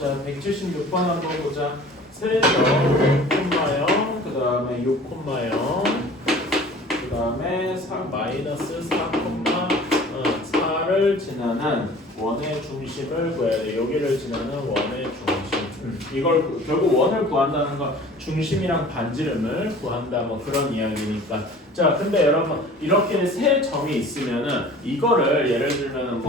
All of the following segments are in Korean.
자, 176번 한번 보자. 세점 6,0, 그 다음에 6,0, 그 다음에 마이너스 4,4를 지나는 원의 중심을 구해야 돼. 여기를 지나는 원의 중심. 이걸 결국 원을 구한다는 건 중심이랑 반지름을 구한다 뭐 그런 이야기니까. 자, 근데 여러분 이렇게 세 점이 있으면은 이거를 예를 들면은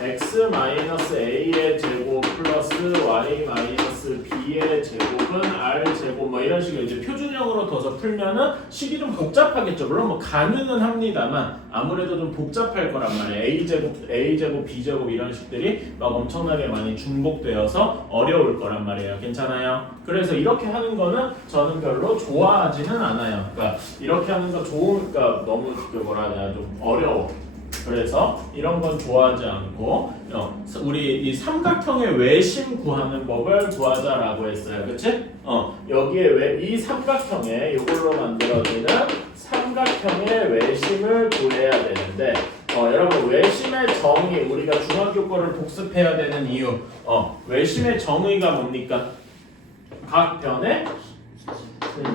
x-a의 제곱 플러스 y-b의 제곱은 r 제곱 뭐 이런 식으로 이제 표준형으로 둬서 풀면은 식이 좀 복잡하겠죠. 물론 뭐 가능은 합니다만 아무래도 좀 복잡할 거란 말이에요. a 제곱, b제곱 이런 식들이 막 엄청나게 많이 중복되어서 어려울 거란 말이에요. 괜찮아요? 그래서 이렇게 하는 거는 저는 별로 좋아하지는 않아요. 그러니까 이렇게 하는 거 좋으니까 너무 뭐라 해야 되나 좀 어려워. 그래서 이런 건 좋아하지 않고 우리 이 삼각형의 외심 구하는 법을 구하자라고 했어요. 그치? 여기에 이 삼각형에 이걸로 만들어지는 삼각형의 외심을 구해야 되는데 여러분 외심의 정의 우리가 중학교 거를 복습해야 되는 이유 외심의 정의가 뭡니까? 각 변의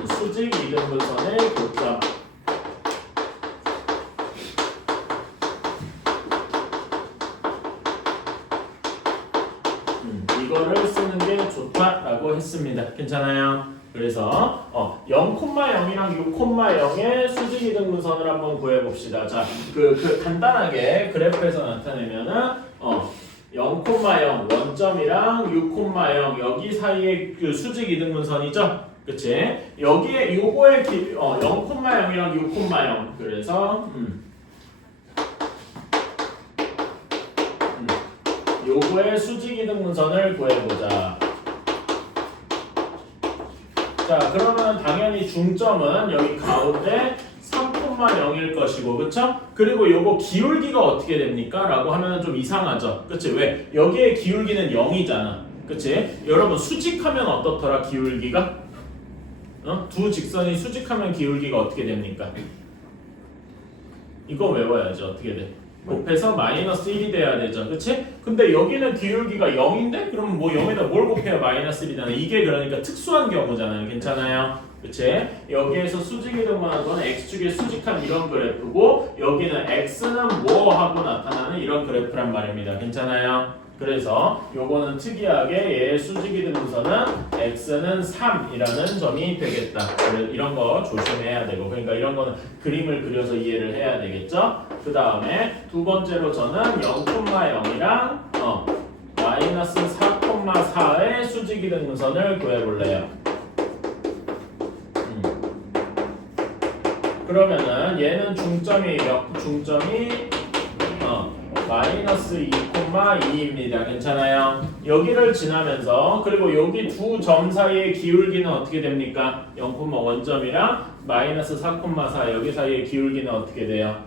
수직 이등분선의 교점 이거를 쓰는 게 좋다라고 했습니다. 괜찮아요? 그래서 0,0이랑 6,0의 수직 이등분선을 한번 구해봅시다. 자, 간단하게 그래프에서 나타내면은 0,0 원점이랑 6,0 여기 사이에 그 수직 이등분선이죠. 그치? 여기에 요거의 0,0이랑 6,0 그래서 요거의 수직 이등분선을 구해보자. 자, 그러면 당연히 중점은 여기 가운데 3,0일 것이고, 그쵸? 그리고 요거 기울기가 어떻게 됩니까? 라고 하면 좀 이상하죠. 그치? 왜? 여기에 기울기는 0이잖아. 그치? 여러분, 수직하면 어떻더라, 기울기가? 두 직선이 수직하면 기울기가 어떻게 됩니까? 이거 외워야지. 어떻게 돼? 곱해서 마이너스 1이 돼야 되죠. 그치? 근데 여기는 기울기가 0인데? 그러면 뭐 0에다 뭘 곱해야 마이너스 1이잖아. 이게 그러니까 특수한 경우잖아요. 괜찮아요? 그치? 여기에서 수직이 등분하는 건 x축에 수직한 이런 그래프고 여기는 x는 뭐 하고 나타나는 이런 그래프란 말입니다. 괜찮아요? 그래서 요거는 특이하게 얘의 수직이 등분선은 x는 3이라는 점이 되겠다. 이런 거 조심해야 되고 그러니까 이런 거는 그림을 그려서 이해를 해야 되겠죠? 그 다음에 두 번째로 저는 0,0이랑 마이너스 4,4의 수직이 등분선을 구해볼래요. 그러면은 얘는 중점이 마이너스 2,2입니다. 괜찮아요? 여기를 지나면서 그리고 여기 두 점 사이의 기울기는 어떻게 됩니까? 0, 원점이랑 마이너스 4,4 여기 사이의 기울기는 어떻게 돼요?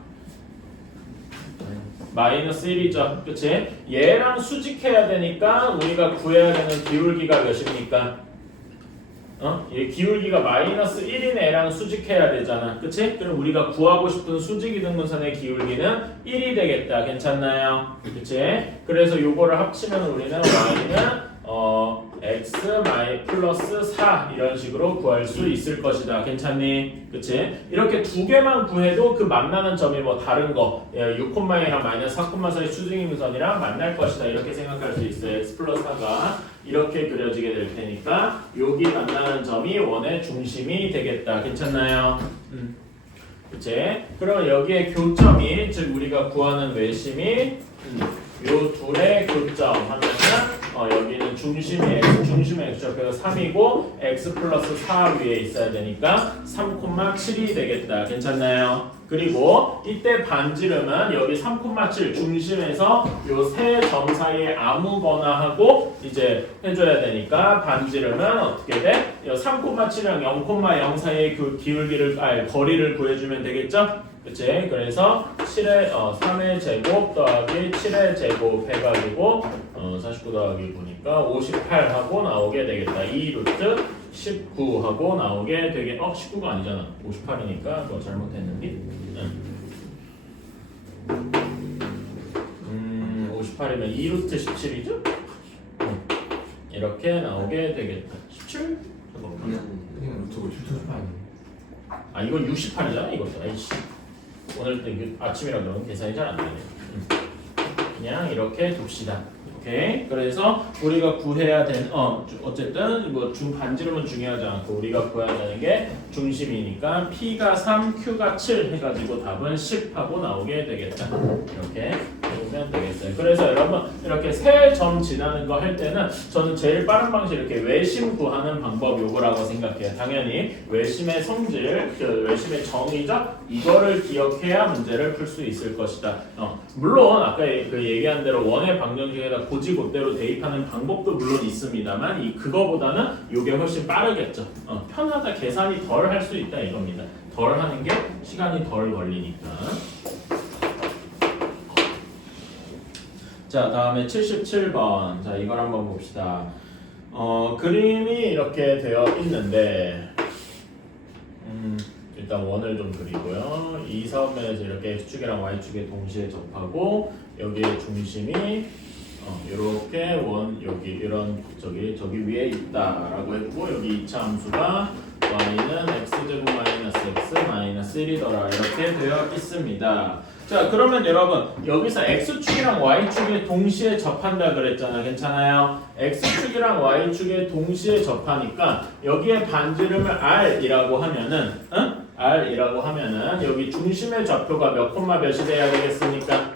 마이너스 1이죠. 그치? 얘랑 수직해야 되니까 우리가 구해야 되는 기울기가 몇입니까? 얘 기울기가 마이너스 1인 애랑 수직해야 되잖아. 그치? 그럼 우리가 구하고 싶은 수직 이등분선의 기울기는 1이 되겠다. 괜찮나요? 그치? 그래서 요거를 합치면 우리는 y는 x 플러스 4 이런 식으로 구할 수 있을 것이다. 괜찮니? 그치? 이렇게 두 개만 구해도 그 만나는 점이 뭐 다른 거 6,0이랑 마이너스 4,4의 수직이등분선이랑 만날 것이다. 이렇게 생각할 수 있어요. x 플러스 4가 이렇게 그려지게 될 테니까 여기 만나는 점이 원의 중심이 되겠다. 괜찮나요? 그치? 그럼 여기에 교점이 즉 우리가 구하는 외심이 요 둘의 교점 하면은 여기는 중심의 x죠. 그래서 3이고 x 플러스 4 위에 있어야 되니까 3,7이 되겠다. 괜찮나요? 그리고 이때 반지름은 여기 3,7 중심에서 요 세 점 사이에 아무거나 하고 이제 해줘야 되니까 반지름은 어떻게 돼? 3,7이랑 0,0 사이의 그 거리를 구해주면 되겠죠? 그치? 그래서 3의 제곱 더하기 7의 제곱 해가지고 49 더하기 보니까 58 하고 나오게 되겠다. 2 루트 19 하고 나오게 되게 19가 아니잖아. 58이니까 그거 잘못했는데 58이면 2 루트 17이죠? 이렇게 이렇게 나오게 되겠다. 17? 그냥 노트북 슈퍼 아니에요? 아 이건 68이잖아 이것도. 아이씨. 오늘 또 아침이라 그러면 계산이 잘 안 되네. 그냥 이렇게 둡시다. 오케이. 그래서 우리가 구해야 되는 어쨌든 뭐 반지름은 중요하지 않고 우리가 구해야 되는 게 중심이니까 P가 3, Q가 7 해가지고 답은 10하고 나오게 되겠다. 이렇게 보면 되겠어요. 그래서 여러분 이렇게 세 점 지나는 거 할 때는 저는 제일 빠른 방식 이렇게 외심 구하는 방법 요거라고 생각해요. 당연히 외심의 성질, 그 외심의 정의죠. 이거를 기억해야 문제를 풀 수 있을 것이다. 물론 아까 그 얘기한 대로 원의 방정식에다 고지고대로 대입하는 방법도 물론 있습니다만 그거보다는 이게 훨씬 빠르겠죠. 편하다, 계산이 덜 할 수 있다 이겁니다. 덜 하는 게 시간이 덜 걸리니까. 자, 다음에 77번. 자, 이걸 한번 봅시다. 그림이 이렇게 되어 있는데 일단 원을 좀 그리고요. 이 사업면에서 이렇게 X축이랑 Y축에 동시에 접하고 여기에 중심이 이렇게 원 여기 이런 저기 위에 있다라고 했고 여기 2차 함수가 y는 x제곱 마이너스 x 마이너스 1이더라 이렇게 되어 있습니다. 자 그러면 여러분 여기서 x축이랑 y축에 동시에 접한다 그랬잖아. 괜찮아요? x축이랑 y축에 동시에 접하니까 여기에 반지름을 r이라고 하면은 r이라고 하면은 여기 중심의 좌표가 몇 콤마 몇이 돼야 되겠습니까?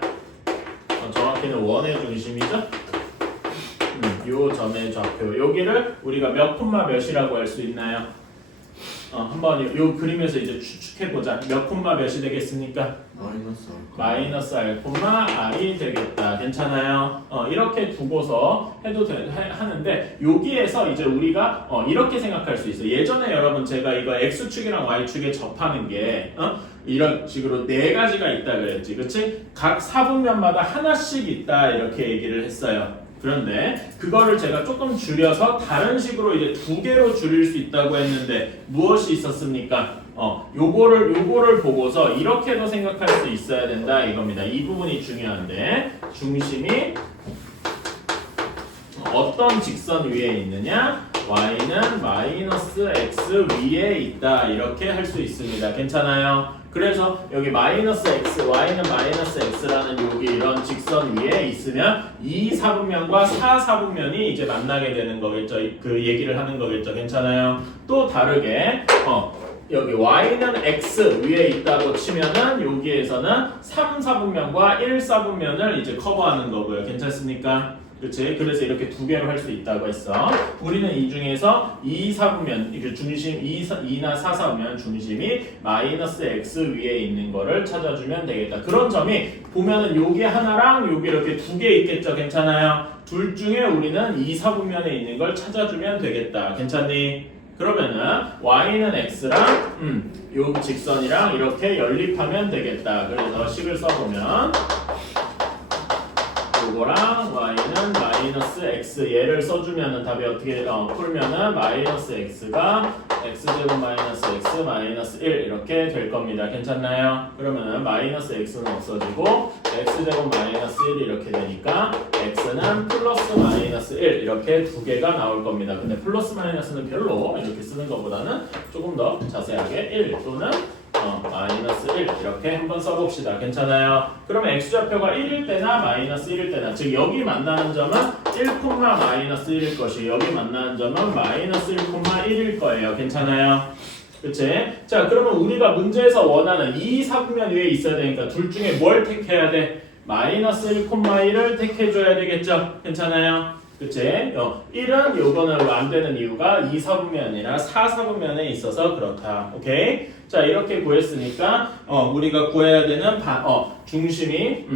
정확히는 원의 중심이죠? 요 점의 좌표 여기를 우리가 몇 콤마 몇이라고 할 수 있나요? 한번 요 그림에서 이제 추측해보자. 몇 콤마 몇이 되겠습니까? 마이너스 R 콤마 R이 되겠다. 괜찮아요? 이렇게 두고서 해도 하는데 여기에서 이제 우리가 이렇게 생각할 수 있어요. 예전에 여러분 제가 이거 X축이랑 Y축에 접하는 게 이런 식으로 네 가지가 있다 그랬지. 그치? 각 사분면마다 하나씩 있다 이렇게 얘기를 했어요. 그런데 그거를 제가 조금 줄여서 다른 식으로 이제 두 개로 줄일 수 있다고 했는데 무엇이 있었습니까? 요거를 보고서 이렇게도 생각할 수 있어야 된다 이겁니다. 이 부분이 중요한데 중심이 어떤 직선 위에 있느냐? y는 마이너스 x 위에 있다 이렇게 할 수 있습니다. 괜찮아요? 그래서 여기 마이너스 x, y는 마이너스 x라는 여기 이런 직선 위에 있으면 이 사분면과 사 사분면이 이제 만나게 되는 거겠죠. 그 얘기를 하는 거겠죠. 괜찮아요? 또 다르게 여기 y는 x 위에 있다고 치면은 여기에서는 3 사분면과 1 사분면을 이제 커버하는 거고요. 괜찮습니까? 그렇지? 그래서 이렇게 두 개로 할 수 있다고 했어. 우리는 이 중에서 2 사분면, 중심 2나 4 사분면 중심이 마이너스 x 위에 있는 거를 찾아주면 되겠다. 그런 점이 보면은 요게 하나랑 요게 이렇게 두 개 있겠죠? 괜찮아요? 둘 중에 우리는 2 사분면에 있는 걸 찾아주면 되겠다. 괜찮니? 그러면은 y는 x랑 요 직선이랑 이렇게 연립하면 되겠다. 그래서 식을 써보면 요거랑 y는 마이너스 x 얘를 써주면은 답이 어떻게 풀면은 마이너스 x가 x제곱 마이너스 x 마이너스 1 이렇게 될 겁니다. 괜찮나요? 그러면은 마이너스 x는 없어지고 x제곱 마이너스 1이 이렇게 되니까 x는 플러스 마이너스 1 이렇게 두 개가 나올 겁니다. 근데 플러스 마이너스는 별로 이렇게 쓰는 것보다는 조금 더 자세하게 1 또는 마이너스 1 이렇게 한번 써봅시다. 괜찮아요? 그러면 x좌표가 1일 때나 마이너스 1일 때나 즉 여기 만나는 점은 1, 마이너스 1일 것이고 여기 만나는 점은 마이너스 1, 1일 거예요. 괜찮아요? 그치? 자 그러면 우리가 문제에서 원하는 이 사분면 위에 있어야 되니까 둘 중에 뭘 택해야 돼? 마이너스 1, 1을 택해줘야 되겠죠? 괜찮아요? 그치? 1은 요거는 안 되는 이유가 2사분면이 아니라 4사분면에 있어서 그렇다. 오케이? 자, 이렇게 구했으니까, 우리가 구해야 되는 중심이,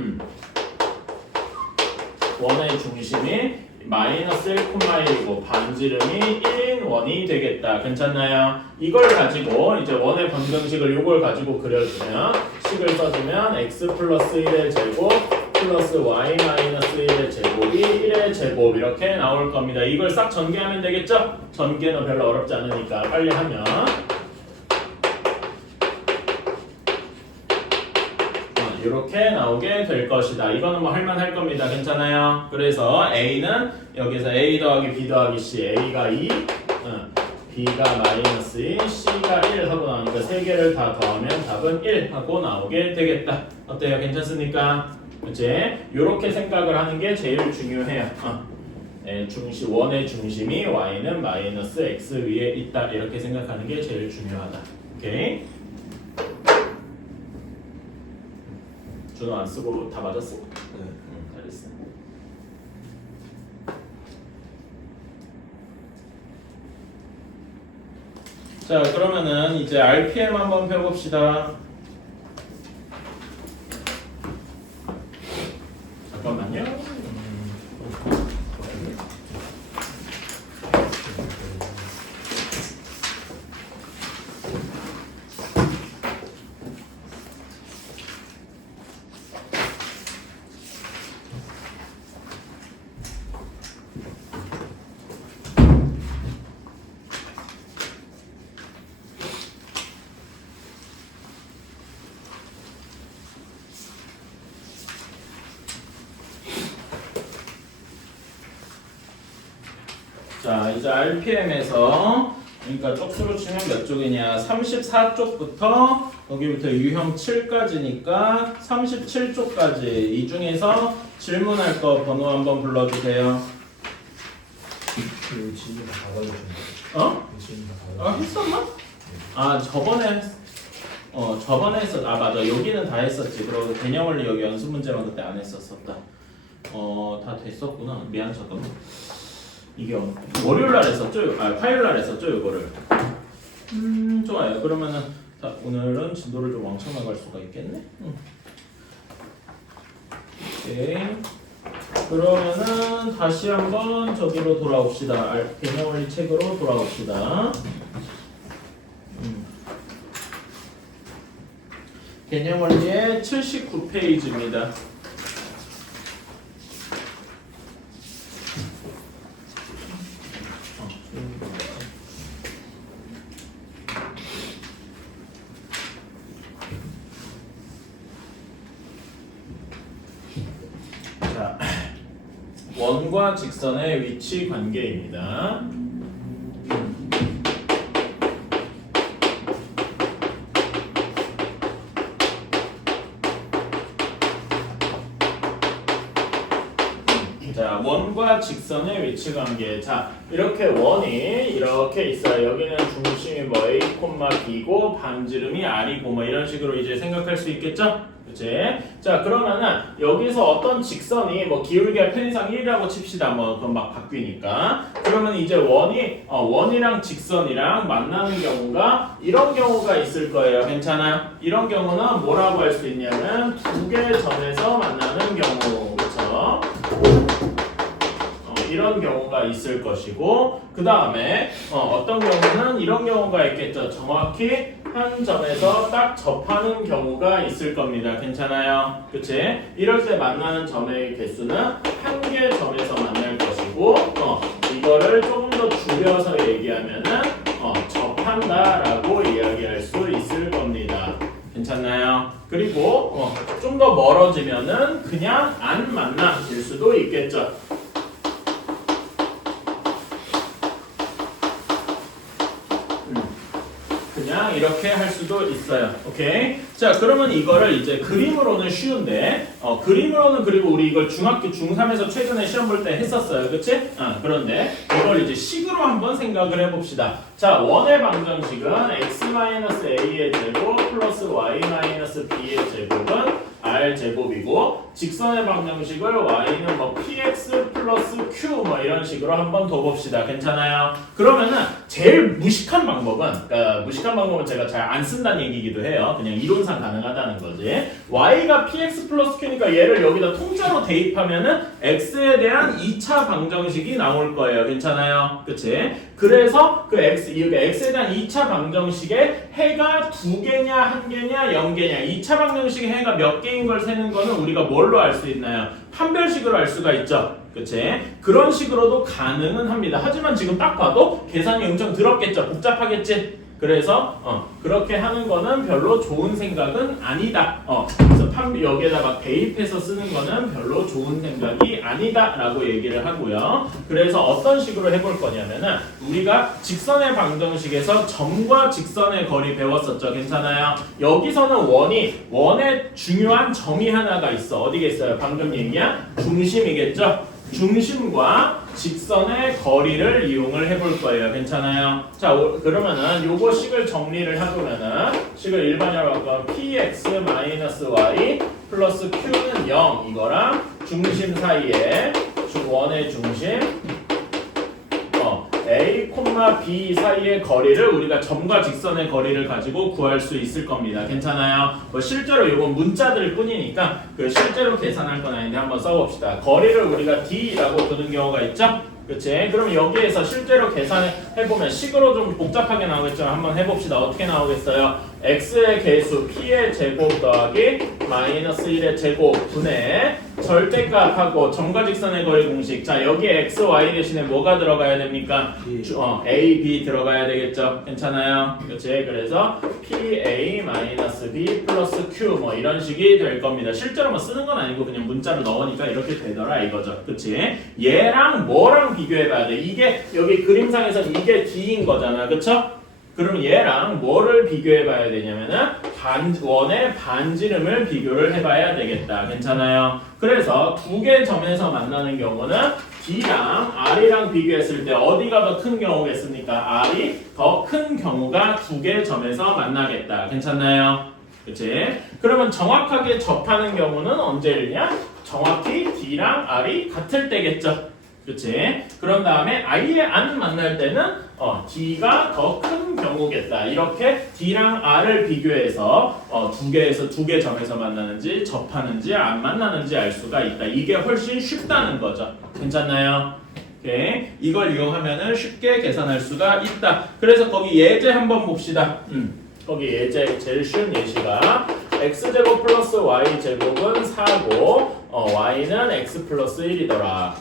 원의 중심이 마이너스 1,1이고 반지름이 1인 원이 되겠다. 괜찮나요? 이걸 가지고 이제 원의 방정식을 요걸 가지고 그려주면 식을 써주면 x 플러스 1의 제곱 플러스 y 마이너스 1의 제곱이 1의 제곱 이렇게 나올 겁니다. 이걸 싹 전개하면 되겠죠? 전개는 별로 어렵지 않으니까 빨리 하면 이렇게 나오게 될 것이다. 이거는 뭐 할만할 겁니다. 괜찮아요? 그래서 A는 여기서 A 더하기 B 더하기 C, A가 2, B가 마이너스 2, C가 1 하고 나오니까 세 개를 다 더하면 답은 1 하고 나오게 되겠다. 어때요? 괜찮습니까? 그치? 이렇게 생각을 하는 게 제일 중요해요. 원의 중심이 Y는 마이너스 X 위에 있다. 이렇게 생각하는 게 제일 중요하다. 오케이? 준호 안 쓰고 다 맞았어? 네. 잘했어. 자, 그러면은 이제 RPM 한번 펴봅시다. 잠깐만요. 자, 이제 RPM에서 그러니까 쪽수로 치면 몇 쪽이냐? 34쪽부터 여기부터 유형 7까지니까 37쪽까지 이 중에서 질문할 거 번호 한번 불러주세요. 그 질문 다 받아주셨나요? 어? 그 질문 다 받아주셨나요? 했었나? 아, 저번에 했었. 아, 맞아. 여기는 다 했었지. 그리고 개념 원리 여기 연습 문제만 그때 안 했었었다. 다 됐었구나. 미안, 잠깐만. 이게 월요일 날 했었죠? 화요일 날 했었죠, 이거를. 좋아요. 그러면은 오늘은 진도를 좀 왕창 나갈 수가 있겠네. 오케이. 그러면은 다시 한번 저기로 돌아옵시다. 개념 원리 책으로 돌아옵시다. 개념 원리의 79페이지입니다. 자, 원과 직선의 위치 관계입니다. 자, 원과 직선의 위치 관계. 자, 이렇게 원이 이렇게 있어요. 여기는 중심이 뭐 A, B고 반지름이 R이고 뭐 이런 식으로 이제 생각할 수 있겠죠? 그치? 자, 그러면은 여기서 어떤 직선이 뭐 기울기가 편의상 1이라고 칩시다. 뭐 그건 막 바뀌니까. 그러면 이제 원이랑 직선이랑 만나는 경우가 이런 경우가 있을 거예요. 괜찮아? 이런 경우는 뭐라고 할 수 있냐면 두 개의 점에서 만나는 경우. 그쵸? 이런 경우가 있을 것이고 그 다음에 어떤 경우는 이런 경우가 있겠죠. 정확히 한 점에서 딱 접하는 경우가 있을 겁니다. 괜찮아요? 그치? 이럴 때 만나는 점의 개수는 한 개 점에서 만날 것이고 이거를 조금 더 줄여서 얘기하면은 접한다라고 이야기할 수 있을 겁니다. 괜찮나요? 그리고 좀 더 멀어지면은 그냥 안 만나질 수도 있겠죠. 그냥 이렇게 할 수도 있어요. 오케이? 자, 그러면 이거를 이제 그림으로는 쉬운데 그림으로는 그리고 우리 이걸 중학교 중3에서 최근에 시험 볼 때 했었어요. 그치? 그런데 이걸 이제 식으로 한번 생각을 해봅시다. 자, 원의 방정식은 x-a의 제곱 플러스 y-b의 제곱은 r제곱이고 직선의 방정식을 y는 뭐 px 플러스 q 뭐 이런 식으로 한번 더 봅시다. 괜찮아요? 그러면은 제일 무식한 방법은 제가 잘 안 쓴다는 얘기이기도 해요. 그냥 이론상 가능하다는 거지. y가 px 플러스 q니까 얘를 여기다 통짜로 대입하면은 x에 대한 2차 방정식이 나올 거예요. 괜찮아요? 그치? 그래서 그 x에 대한 2차 방정식에 해가 2개냐 1개냐 0개냐 2차 방정식의 해가 몇 개인 걸 세는 거는 우리가 뭘로 알 수 있나요? 판별식으로 알 수가 있죠. 그치? 그런 식으로도 가능은 합니다. 하지만 지금 딱 봐도 계산이 엄청 더럽겠죠. 복잡하겠지? 그래서 그렇게 하는 거는 별로 좋은 생각은 아니다. 그래서 여기에다 막 대입해서 쓰는 거는 별로 좋은 생각이 아니다라고 얘기를 하고요. 그래서 어떤 식으로 해볼 거냐면은 우리가 직선의 방정식에서 점과 직선의 거리 배웠었죠. 괜찮아요? 여기서는 원의 중요한 점이 하나가 있어. 어디겠어요? 방금 얘기한 중심이겠죠? 중심과 직선의 거리를 이용을 해볼 거예요. 괜찮아요? 자, 그러면은 요거 식을 정리를 해보면은 식을 일반적으로 바꿔 px-y 플러스 q는 0 이거랑 중심 사이에 원의 중심 A, B 사이의 거리를 우리가 점과 직선의 거리를 가지고 구할 수 있을 겁니다. 괜찮아요? 실제로 이건 문자들 뿐이니까 실제로 계산할 건 아닌데 한번 써봅시다. 거리를 우리가 D라고 두는 경우가 있죠? 그치? 그럼 여기에서 실제로 계산해보면 식으로 좀 복잡하게 나오겠지만 한번 해봅시다. 어떻게 나오겠어요? x의 개수 p의 제곱 더하기 마이너스 1의 제곱 분의 절대값하고 점과 직선의 거리 공식. 자, 여기에 x, y 대신에 뭐가 들어가야 됩니까? a, b 들어가야 되겠죠? 괜찮아요? 그치? 그래서 pa 마이너스 b 플러스 q 뭐 이런 식이 될 겁니다. 실제로 뭐 쓰는 건 아니고 그냥 문자로 넣으니까 이렇게 되더라 이거죠. 그치? 얘랑 뭐랑 비교해봐야 돼? 이게 여기 그림상에서 이게 d인 거잖아. 그쵸? 그럼 얘랑 뭐를 비교해 봐야 되냐면은 원의 반지름을 비교를 해봐야 되겠다. 괜찮아요? 그래서 두 개 점에서 만나는 경우는 D랑 R이랑 비교했을 때 어디가 더 큰 경우겠습니까? R이 더 큰 경우가 두 개 점에서 만나겠다. 괜찮나요? 그치? 그러면 정확하게 접하는 경우는 언제냐? 정확히 D랑 R이 같을 때겠죠. 그치? 그런 다음에 아예 안 만날 때는 D가 더 큰 경우겠다. 이렇게 D랑 R을 비교해서 두 개 점에서 만나는지 접하는지 안 만나는지 알 수가 있다. 이게 훨씬 쉽다는 거죠. 괜찮나요? 오케이. 이걸 이용하면은 쉽게 계산할 수가 있다. 그래서 거기 예제 한번 봅시다. 거기 예제 제일 쉬운 예시가 x제곱 플러스 y제곱은 4고 y는 x 플러스 1이더라.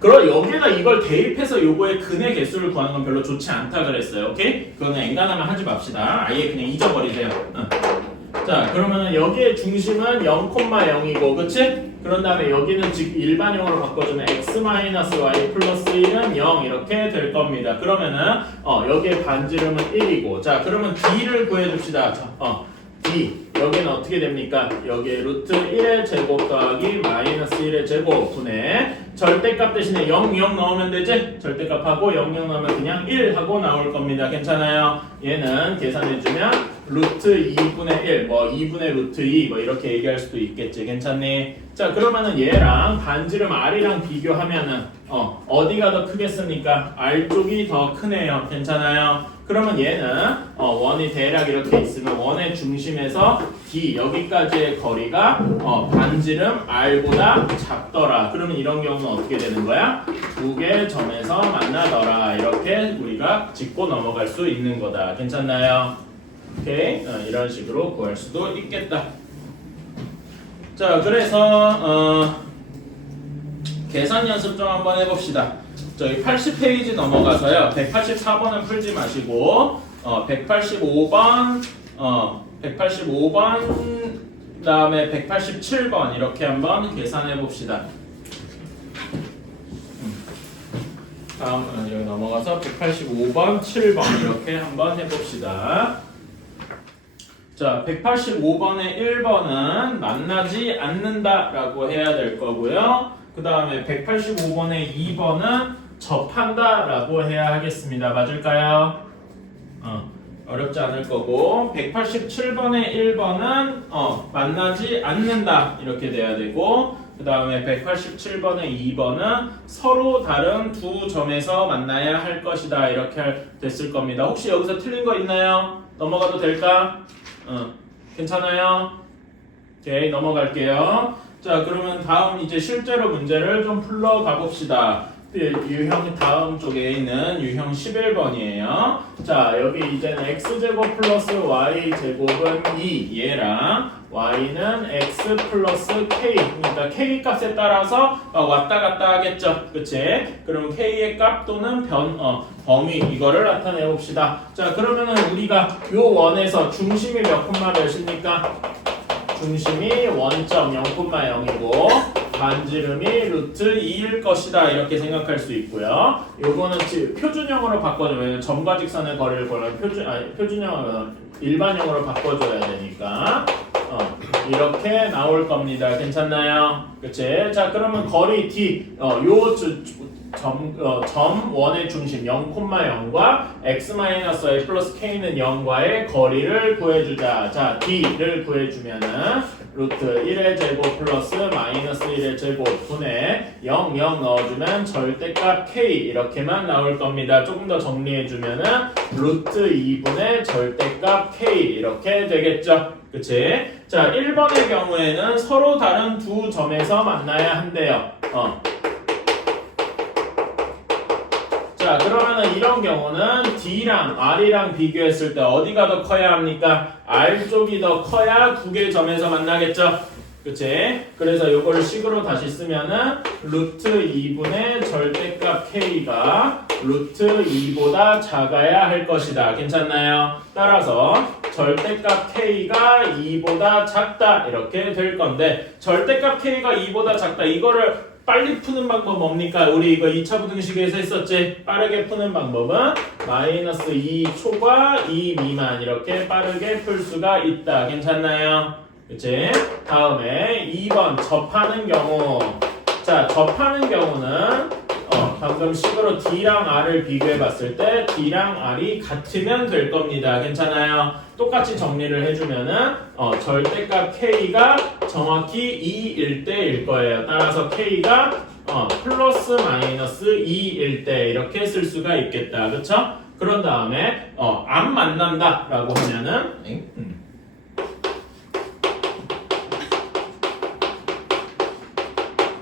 그럼 여기다 이걸 대입해서 요거의 근의 개수를 구하는 건 별로 좋지 않다 그랬어요. 오케이? 그거는 엔간하면 하지 맙시다. 아예 그냥 잊어버리세요. 자, 그러면은 여기의 중심은 0,0이고, 그치? 그런 다음에 여기는 즉 일반형으로 바꿔주면 x-y 플러스 1은 0 이렇게 될 겁니다. 그러면은 여기의 반지름은 1이고, 자, 그러면 d를 구해줍시다. 자, D 여기는 어떻게 됩니까? 여기에 루트 1의 제곱 더하기 마이너스 1의 제곱 분의 절대값 대신에 0 넣으면 되지? 절대값하고 0 넣으면 그냥 1 하고 나올 겁니다. 괜찮아요? 얘는 계산해주면 루트 2분의 1, 뭐 2분의 루트 2 뭐 이렇게 얘기할 수도 있겠지. 괜찮니? 자, 그러면은 얘랑 반지름 R이랑 비교하면은 어디가 더 크겠습니까? R 쪽이 더 크네요. 괜찮아요? 그러면 얘는 원이 대략 이렇게 있으면 원의 중심에서 D 여기까지의 거리가 반지름 R보다 작더라. 그러면 이런 경우는 어떻게 되는 거야? 두 개 점에서 만나더라. 이렇게 우리가 짚고 넘어갈 수 있는 거다. 괜찮나요? 오케이? 이런 식으로 구할 수도 있겠다. 자, 그래서 계산 연습 좀 한번 해봅시다. 저희 80페이지 넘어가서요. 184번은 풀지 마시고 185번, 185번 그다음에 187번 이렇게 한번 계산해 봅시다. 다음 여기 넘어가서 185번, 7번 이렇게 한번 해봅시다. 자, 185번의 1번은 만나지 않는다라고 해야 될 거고요. 그 다음에 185번의 2번은 접한다라고 해야 하겠습니다. 맞을까요? 어렵지 않을 거고 187번의 1번은 만나지 않는다 이렇게 돼야 되고 그 다음에 187번의 2번은 서로 다른 두 점에서 만나야 할 것이다 이렇게 됐을 겁니다. 혹시 여기서 틀린 거 있나요? 넘어가도 될까? 괜찮아요? 오케이, 넘어갈게요. 자, 그러면 다음 이제 실제로 문제를 좀 풀러 가봅시다. 유형 다음 쪽에 있는 유형 11번이에요. 자, 여기 이제는 x제곱 플러스 y제곱은 2 얘랑 y는 x 플러스 k. 그러니까 k 값에 따라서 왔다 갔다 하겠죠. 그치? 그럼 k의 값 또는 범위 이거를 나타내 봅시다. 자, 그러면은 우리가 요 원에서 중심이 몇 콤마 몇입니까? 중심이 1.0,0이고 반지름이 루트 2일 것이다 이렇게 생각할 수 있고요. 요거는 표준형으로 바꿔주면 점과 직선의 거리를 보려면 표준형으로 일반형으로 바꿔줘야 되니까 이렇게 나올 겁니다. 괜찮나요? 그치? 자, 그러면 거리 D 점 원의 중심 0,0과 x-y 플러스 k는 0과의 거리를 구해주자. 자, d를 구해주면은 루트 1의 제곱 플러스 마이너스 1의 제곱 분의 0, 0 넣어주면 절대값 k 이렇게만 나올 겁니다. 조금 더 정리해주면은 루트 2분의 절대값 k 이렇게 되겠죠. 그치? 자, 1번의 경우에는 서로 다른 두 점에서 만나야 한대요. 자, 그러면은 이런 경우는 D랑 R이랑 비교했을 때 어디가 더 커야 합니까? R 쪽이 더 커야 두 개의 점에서 만나겠죠? 그치? 그래서 이걸 식으로 다시 쓰면은 루트 2분의 절대값 K가 루트 2보다 작아야 할 것이다. 괜찮나요? 따라서 절대값 K가 2보다 작다. 이렇게 될 건데 절대값 K가 2보다 작다. 이거를 빨리 푸는 방법 뭡니까? 우리 이거 2차 부등식에서 했었지? 빠르게 푸는 방법은 마이너스 2 초과 2 미만 이렇게 빠르게 풀 수가 있다. 괜찮나요? 그치? 다음에 2번 접하는 경우. 자, 접하는 경우는 방금 식으로 D랑 R을 비교해 봤을 때 D랑 R이 같으면 될 겁니다. 괜찮아요? 똑같이 정리를 해주면은 절대값 K가 정확히 2일 때일 거예요. 따라서 K가 플러스 마이너스 2일 때 이렇게 쓸 수가 있겠다. 그쵸? 그런 다음에 안 만난다 라고 하면은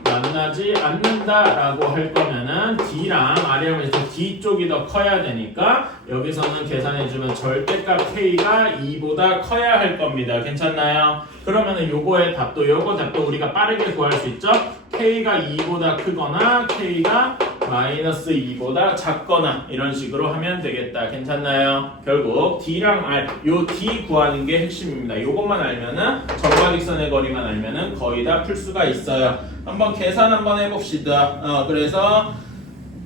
만나지 않는다라고 할 거면은 D랑 R이랑 해서 D 쪽이 더 커야 되니까 여기서는 계산해주면 절대값 K가 2보다 커야 할 겁니다. 괜찮나요? 그러면은 요거 답도 우리가 빠르게 구할 수 있죠? K가 2보다 크거나 K가 마이너스 2보다 작거나 이런 식으로 하면 되겠다. 괜찮나요? 결국 D랑 R, 요 D 구하는 게 핵심입니다. 요것만 알면은 점과 직선의 거리만 알면은 거의 다 풀 수가 있어요. 한번 계산 한번 해봅시다. 그래서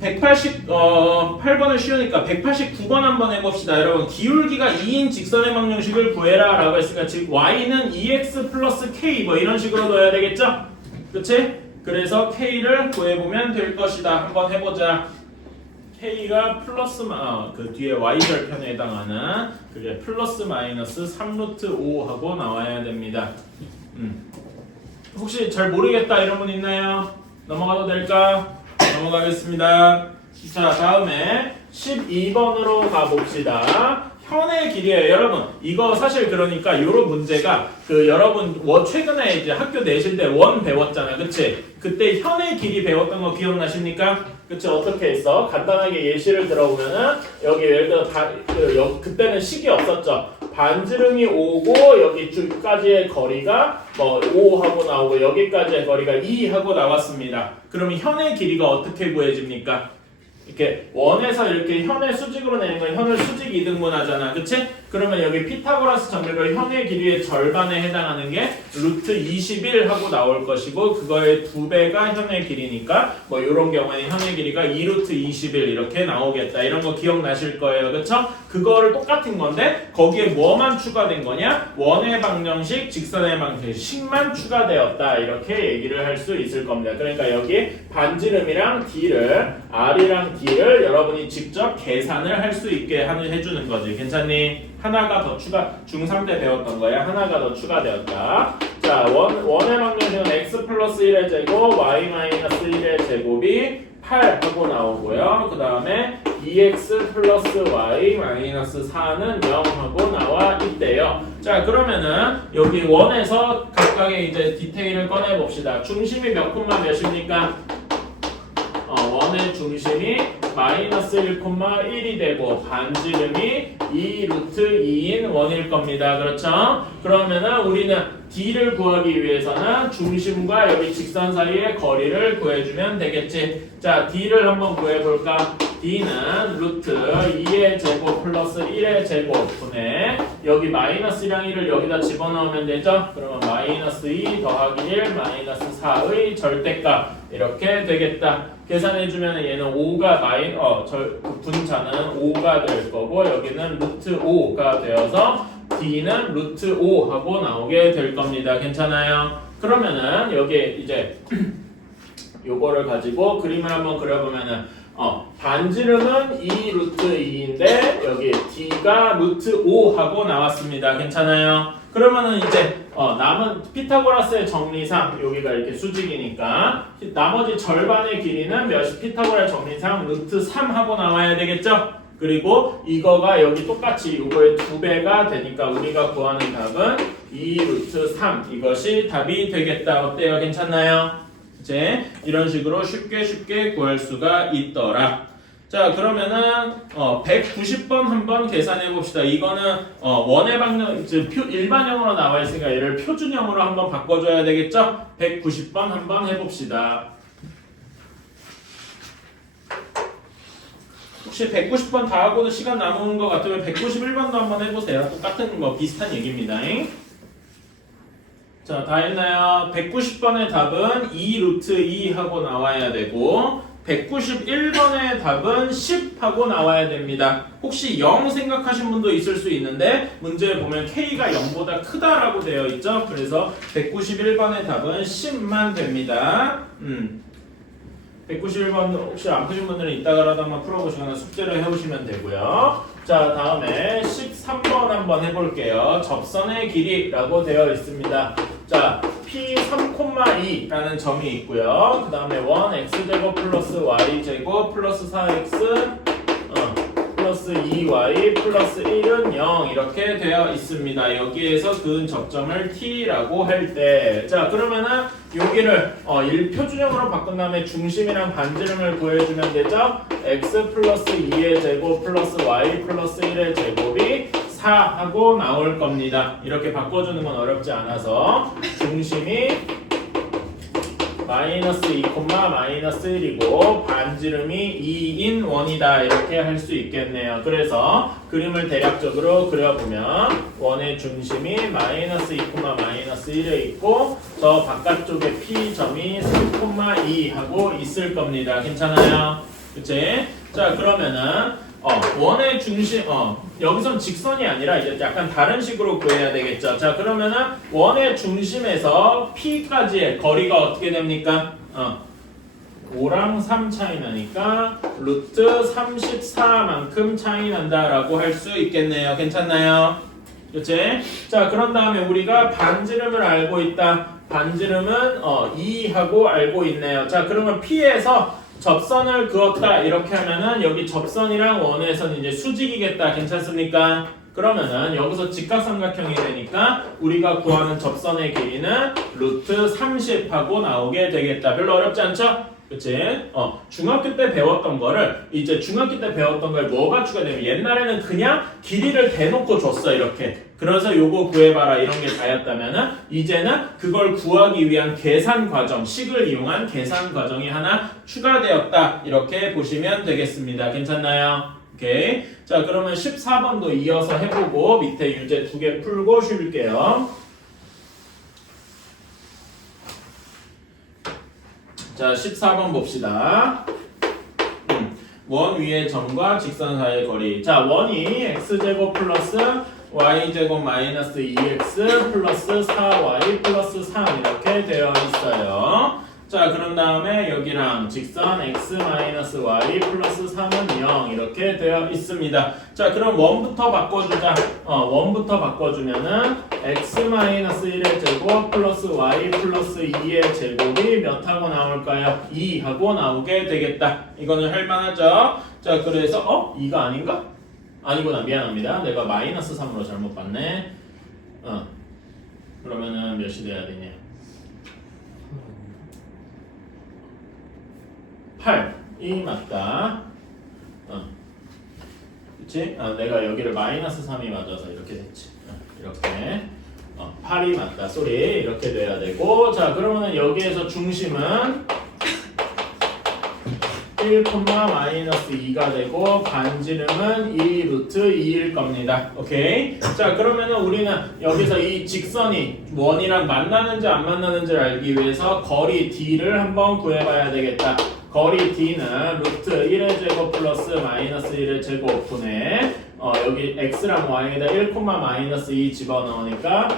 8번을 쉬우니까 189번 한번 해봅시다. 여러분, 기울기가 2인 직선의 방정식을 구해라 라고 했으니까 즉 y는 2x 플러스 k 뭐 이런 식으로 넣어야 되겠죠? 그치? 그래서 k를 구해보면 될 것이다. 한번 해보자. k가 플러스 그 뒤에 y절편에 해당하는 그게 플러스 마이너스 3루트 5 하고 나와야 됩니다. 혹시 잘 모르겠다 이런 분 있나요? 넘어가도 될까? 넘어가겠습니다. 자, 다음에 12번으로 가봅시다. 현의 길이에요. 여러분, 이거 사실 그러니까 요런 문제가 여러분 최근에 이제 학교 내실 때 원 배웠잖아. 그치? 그때 현의 길이 배웠던 거 기억나십니까? 그치? 어떻게 했어? 간단하게 예시를 들어보면은 여기 예를 들어 그때는 식이 없었죠. 반지름이 5고 여기 줄까지의 거리가 5 하고 나오고 여기까지의 거리가 2 하고 나왔습니다. 그러면 현의 길이가 어떻게 구해집니까? 이렇게 원에서 이렇게 현의 수직으로 내는 건 현을 수직 이등분하잖아. 그치? 그러면 여기 피타고라스 정렬 현의 길이의 절반에 해당하는 게 루트 21 하고 나올 것이고 그거의 2배가 현의 길이니까 뭐 이런 경우에는 현의 길이가 2루트 21 이렇게 나오겠다. 이런 거 기억나실 거예요. 그쵸? 그거를 똑같은 건데 거기에 뭐만 추가된 거냐? 원의 방정식, 직선의 방정식만 추가되었다. 이렇게 얘기를 할 수 있을 겁니다. 그러니까 여기 반지름이랑 D를 R이랑 D를 여러분이 직접 계산을 할 수 있게 해주는 거지. 괜찮니? 하나가 더 중3 때 배웠던 거야. 하나가 더 추가되었다. 자, 원의 방정식은 x 플러스 1의 제곱, y 마이너스 1의 제곱이 8 하고 나오고요. 그 다음에 2x 플러스 y 마이너스 4는 0 하고 나와 있대요. 자, 그러면은 여기 원에서 각각의 이제 디테일을 꺼내 봅시다. 중심이 몇 콤마 몇입니까? 원의 중심이 마이너스 1,1이 되고 반지름이 2루트 2인 원일 겁니다. 그렇죠? 그러면은 우리는 D를 구하기 위해서는 중심과 여기 직선 사이의 거리를 구해주면 되겠지. 자, D를 한번 구해볼까? D는 루트 2의 제곱 플러스 1의 제곱 분의 여기 마이너스랑 1을 여기다 집어넣으면 되죠? 그러면 마이너스 2 더하기 1 마이너스 4의 절대값 이렇게 되겠다. 계산해주면 얘는 5가 분자는 5가 될 거고 여기는 루트 5가 되어서 D는 루트 5 하고 나오게 될 겁니다. 괜찮아요? 그러면은 여기 이제 요거를 가지고 그림을 한번 그려보면은 반지름은 2 루트 2인데 여기 D가 루트 5 하고 나왔습니다. 괜찮아요? 그러면은 이제 남은 피타고라스의 정리상 여기가 이렇게 수직이니까 나머지 절반의 길이는 몇이 피타고라스의 정리상 루트 3 하고 나와야 되겠죠? 그리고 이거가 여기 똑같이 이거의 2배가 되니까 우리가 구하는 답은 2 루트 3 이것이 답이 되겠다. 어때요? 괜찮나요? 이제 이런 식으로 쉽게 구할 수가 있더라. 자, 그러면은 190번 한번 계산해 봅시다. 이거는 원의 방정 일반형으로 나와 있으니까 얘를 표준형으로 한번 바꿔줘야 되겠죠? 190번 한번 해봅시다. 혹시 190번 다 하고도 시간 남은 것 같으면 191번도 한번 해보세요. 똑같은 거 비슷한 얘기입니다. 자, 다 했나요? 190번의 답은 2 루트 2 하고 나와야 되고 191번의 답은 10 하고 나와야 됩니다. 혹시 0 생각하신 분도 있을 수 있는데 문제에 보면 K가 0보다 크다라고 되어 있죠. 그래서 191번의 답은 10만 됩니다. 191번 혹시 안 푸신 분들은 이따가라도 한번 풀어보시거나 숙제를 해오시면 되고요. 자, 다음에 13번 한번 해볼게요. 접선의 길이라고 되어 있습니다. 자, P3,2라는 점이 있고요. 그 다음에 1x제곱 플러스 y제곱 플러스 4x 플러스 2y 플러스 1은 0 이렇게 되어 있습니다. 여기에서 그은 접점을 T라고 할 때, 자, 그러면은 여기를 표준형으로 바꾼 다음에 중심이랑 반지름을 구해주면 되죠? x 플러스 2의 제곱 플러스 y 플러스 1의 제곱이 4 하고 나올 겁니다. 이렇게 바꿔주는 건 어렵지 않아서 중심이 마이너스 2, 마이너스 1이고 반지름이 2인 원이다 이렇게 할 수 있겠네요. 그래서 그림을 대략적으로 그려보면 원의 중심이 마이너스 2, 마이너스 1에 있고 저 바깥쪽에 P점이 3,2 하고 있을 겁니다. 괜찮아요? 그치? 자, 그러면은 원의 중심, 여기선 직선이 아니라 이제 약간 다른 식으로 구해야 되겠죠. 자, 그러면은 원의 중심에서 P까지의 거리가 어떻게 됩니까? 5랑 3 차이 나니까 루트 34만큼 차이 난다라고 할 수 있겠네요. 괜찮나요? 그치? 자, 그런 다음에 우리가 반지름을 알고 있다. 반지름은 2하고 알고 있네요. 자, 그러면 P에서 접선을 그었다 이렇게 하면은 여기 접선이랑 원에선 이제 수직이겠다. 괜찮습니까? 그러면은 여기서 직각삼각형이 되니까 우리가 구하는 접선의 길이는 루트 30 하고 나오게 되겠다. 별로 어렵지 않죠? 그치? 중학교 때 배웠던 거를 이제 중학교 때 배웠던 걸 뭐가 추가되면 옛날에는 그냥 길이를 대놓고 줬어 이렇게. 그래서 요거 구해봐라 이런 게 다였다면은 이제는 그걸 구하기 위한 계산 과정, 식을 이용한 계산 과정이 하나 추가되었다 이렇게 보시면 되겠습니다. 괜찮나요? 오케이. 자, 그러면 14번도 이어서 해보고 밑에 유제 2개 풀고 쉴게요. 자, 14번 봅시다. 원 위의 점과 직선 사이의 거리. 자, 원이 x제곱 플러스 y제곱 마이너스 2x 플러스 4y 플러스 3 이렇게 되어 있어요. 자, 그런 다음에 여기랑 직선 x 마이너스 y 플러스 3은 0 이렇게 되어 있습니다. 자, 그럼 원부터 바꿔주자. 원부터 바꿔주면은 x 마이너스 1의 제곱 플러스 y 플러스 2의 제곱이 몇 하고 나올까요? 2 하고 나오게 되겠다. 이거는 할만하죠? 자, 그래서 2가 아닌가? 아니구나. 미안합니다. 내가 마이너스 3으로 잘못 봤네. 그러면은 몇이 돼야 되냐? 8이 맞다. 그치? 내가 여기를 마이너스 3이 맞아서 이렇게 됐지. 이렇게. 8이 맞다. 쏘리. 이렇게 돼야 되고 자 그러면은 여기에서 중심은 1, 마이너스 2가 되고 반지름은 2 루트 2일 겁니다. 오케이? 자 그러면은 우리는 여기서 이 직선이 원이랑 만나는지 안 만나는지를 알기 위해서 거리 d를 한번 구해봐야 되겠다. 거리 d는 루트 1의 제곱 플러스 마이너스 1의 제곱분의 여기 x랑 y에다 1, 마이너스 2 집어넣으니까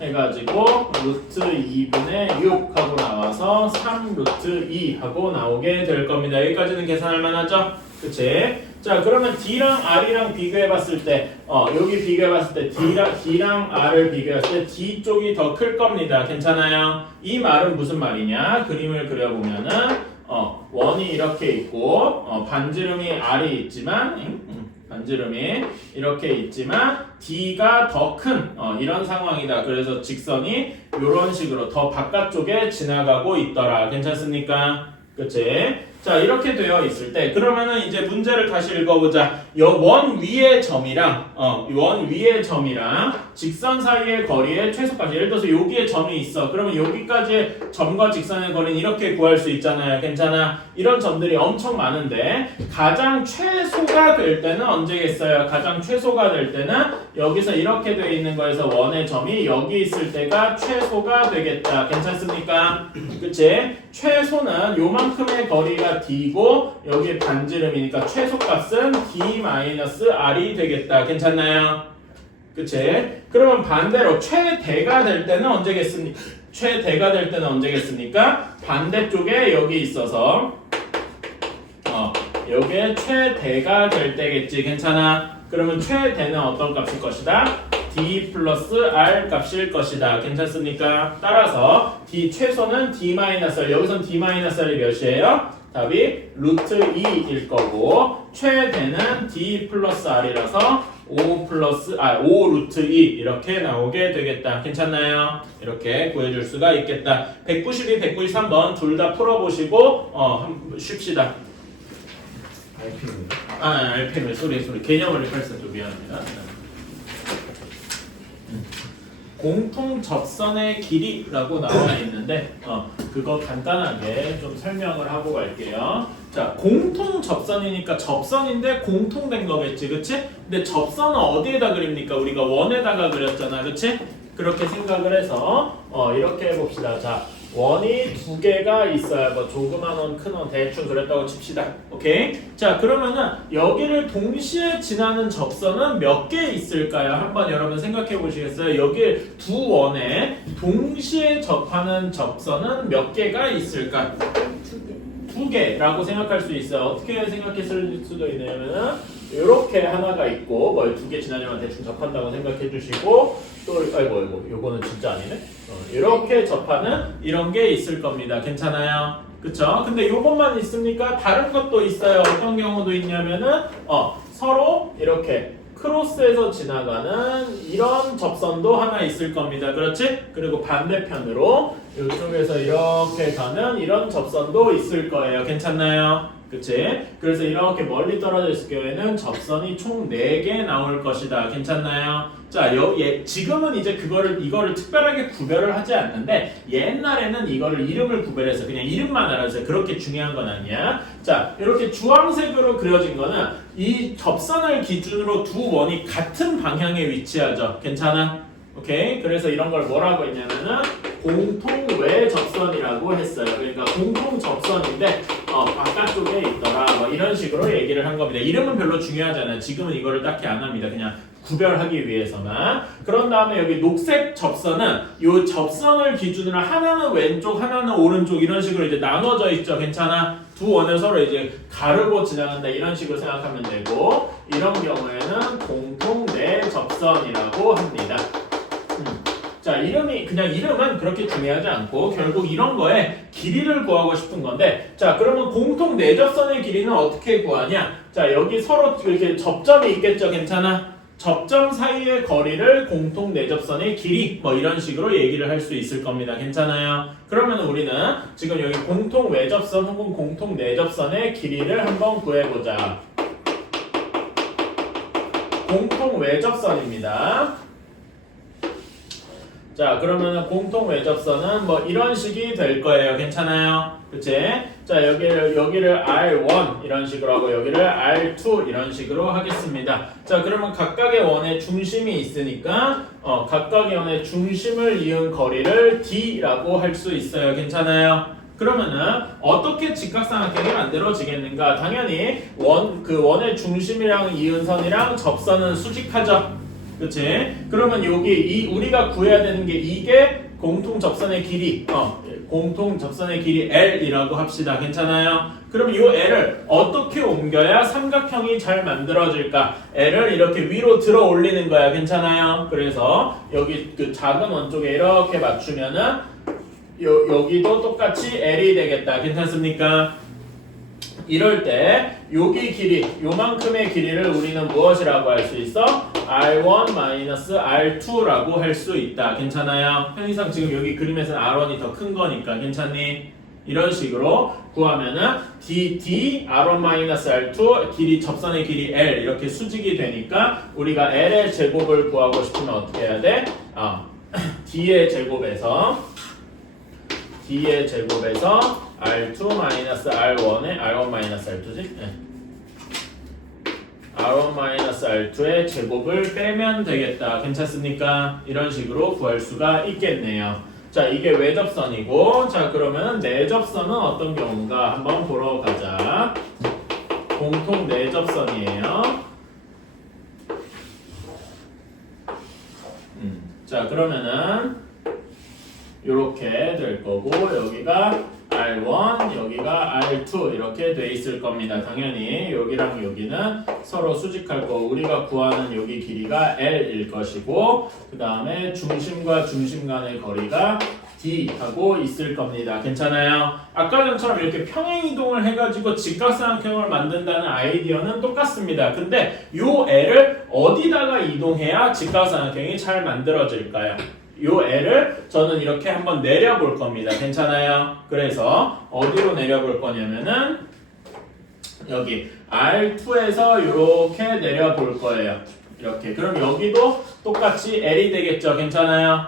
해가지고 루트 2분의 6 하고 나와서 3 루트 2 하고 나오게 될 겁니다. 여기까지는 계산할 만하죠? 그치? 자 그러면 D랑 R이랑 비교해봤을 때 여기 비교해봤을 때 D랑 R을 비교했을 때 D 쪽이 더 클 겁니다. 괜찮아요? 이 말은 무슨 말이냐? 그림을 그려보면은 원이 이렇게 있고 반지름이 R이 있지만 반지름이 이렇게 있지만 D가 더 큰 이런 상황이다. 그래서 직선이 이런 식으로 더 바깥쪽에 지나가고 있더라. 괜찮습니까? 그치? 자 이렇게 되어 있을 때 그러면은 이제 문제를 다시 읽어보자. 원 위의 점이랑 원 위의 점이랑 직선 사이의 거리의 최소값이 예를 들어서 여기에 점이 있어. 그러면 여기까지 점과 직선의 거리는 이렇게 구할 수 있잖아요. 괜찮아? 이런 점들이 엄청 많은데 가장 최소가 될 때는 언제겠어요? 가장 최소가 될 때는 여기서 이렇게 되어 있는 거에서 원의 점이 여기 있을 때가 최소가 되겠다. 괜찮습니까? 그치? 최소는 요만큼의 거리가 D고 여기 반지름이니까 최소값은 D-R이 되겠다. 괜찮나요? 그치? 그러면 반대로 최대가 될 때는 언제겠습니까? 최대가 될 때는 언제겠습니까? 반대쪽에 여기 있어서 여기에 최대가 될 때겠지. 괜찮아? 그러면 최대는 어떤 값일 것이다? D 플러스 R 값일 것이다. 괜찮습니까? 따라서 D 최소는 D-R. 여기선 D-R이 몇이에요? 답이 루트 2일 거고 최대는 D 플러스 R이라서 5 루트 2 이렇게 나오게 되겠다. 괜찮나요? 이렇게 구해줄 수가 있겠다. 192, 193번 둘 다 풀어보시고 한번 쉽시다. RPM 소리 개념을 헷갈렸어. 좀 미안합니다. 공통 접선의 길이라고 나와 있는데 그거 간단하게 좀 설명을 하고 갈게요. 자, 공통 접선이니까 접선인데 공통된 거겠지, 그치? 근데 접선은 어디에다 그립니까? 우리가 원에다가 그렸잖아, 그치? 그렇게 생각을 해서 이렇게 해봅시다. 자, 원이 두 개가 있어요. 뭐 조그만 원, 큰 원 대충 그랬다고 칩시다. 오케이? 자, 그러면은 여기를 동시에 지나는 접선은 몇 개 있을까요? 한번 여러분 생각해 보시겠어요? 여기 두 원에 동시에 접하는 접선은 몇 개가 있을까? 두 개라고 생각할 수 있어요. 어떻게 생각했을 수도 있냐면은 이렇게 하나가 있고 뭐 두 개 지나려면 대충 접한다고 생각해 주시고 또 아이고 요거는 진짜 아니네. 이렇게 접하는 이런 게 있을 겁니다. 괜찮아요? 그쵸? 근데 요것만 있습니까? 다른 것도 있어요. 어떤 경우도 있냐면은 서로 이렇게 크로스해서 지나가는 이런 접선도 하나 있을 겁니다. 그렇지? 그리고 반대편으로 이쪽에서 이렇게 가는 이런 접선도 있을 거예요. 괜찮나요? 그치? 그래서 이렇게 멀리 떨어져 있을 경우에는 접선이 총 4개 나올 것이다. 괜찮나요? 자, 지금은 이제 이거를 특별하게 구별을 하지 않는데 옛날에는 이거를 이름을 구별해서 그냥 이름만 알아서 그렇게 중요한 건 아니야. 자, 이렇게 주황색으로 그려진 거는 이 접선을 기준으로 두 원이 같은 방향에 위치하죠. 괜찮아? 오케이? 그래서 이런 걸 뭐라고 했냐면은 공통외 접선이라고 했어요. 그러니까 공통 접선인데 바깥쪽에 있더라. 뭐 이런 식으로 얘기를 한 겁니다. 이름은 별로 중요하지 않아요. 지금은 이거를 딱히 안 합니다. 그냥 구별하기 위해서만. 그런 다음에 여기 녹색 접선은 이 접선을 기준으로 하나는 왼쪽, 하나는 오른쪽 이런 식으로 이제 나눠져 있죠. 괜찮아? 두 원을 서로 이제 가르고 지나간다 이런 식으로 생각하면 되고 이런 경우에는 공통내 접선이라고 합니다. 자, 이름은 그렇게 중요하지 않고 결국 이런 거에 길이를 구하고 싶은 건데 자, 그러면 공통 내접선의 길이는 어떻게 구하냐? 자, 여기 서로 이렇게 접점이 있겠죠. 괜찮아? 접점 사이의 거리를 공통 내접선의 길이 뭐 이런 식으로 얘기를 할 수 있을 겁니다. 괜찮아요? 그러면 우리는 지금 여기 공통 외접선 혹은 공통 내접선의 길이를 한번 구해보자. 공통 외접선입니다. 자, 그러면은 공통 외접선은 뭐 이런 식이 될 거예요. 괜찮아요? 그치? 자, 여기를 R1 이런 식으로 하고 여기를 R2 이런 식으로 하겠습니다. 자, 그러면 각각의 원의 중심이 있으니까 각각의 원의 중심을 이은 거리를 D라고 할 수 있어요. 괜찮아요? 그러면은 어떻게 직각삼각형이 만들어지겠는가? 당연히 원의 중심이랑 이은 선이랑 접선은 수직하죠. 그치? 그러면 우리가 구해야 되는 게 이게 공통 접선의 길이, 공통 접선의 길이 L이라고 합시다. 괜찮아요? 그럼 이 L을 어떻게 옮겨야 삼각형이 잘 만들어질까? L을 이렇게 위로 들어 올리는 거야. 괜찮아요? 그래서 여기 그 작은 원 쪽에 이렇게 맞추면은 여기도 똑같이 L이 되겠다. 괜찮습니까? 이럴 때 여기 길이, 요만큼의 길이를 우리는 무엇이라고 할 수 있어? R1-R2라고 할 수 있다. 괜찮아요? 편의상 지금 여기 그림에서는 R1이 더 큰 거니까 괜찮니? 이런 식으로 구하면은 D, R1-R2 길이, 접선의 길이 L 이렇게 수직이 되니까 우리가 L의 제곱을 구하고 싶으면 어떻게 해야 돼? D의 제곱에서 R2-R1의 R1-R2지? 네. R1-R2의 제곱을 빼면 되겠다. 괜찮습니까? 이런 식으로 구할 수가 있겠네요. 자, 이게 외접선이고, 자, 그러면 내접선은 어떤 경우인가 한번 보러 가자. 공통 내접선이에요. 자, 그러면은 요렇게 될 거고, 여기가 R1, 여기가 R2 이렇게 돼 있을 겁니다. 당연히 여기랑 여기는 서로 수직할 거고 우리가 구하는 여기 길이가 L일 것이고 그 다음에 중심과 중심 간의 거리가 D 하고 있을 겁니다. 괜찮아요? 아까 전처럼 이렇게 평행이동을 해가지고 직각삼각형을 만든다는 아이디어는 똑같습니다. 근데 요 L을 어디다가 이동해야 직각삼각형이 잘 만들어질까요? 요 L을 저는 이렇게 한번 내려볼 겁니다. 괜찮아요? 그래서 어디로 내려볼 거냐면은 여기 R2에서 이렇게 내려볼 거예요. 이렇게. 그럼 여기도 똑같이 L이 되겠죠? 괜찮아요?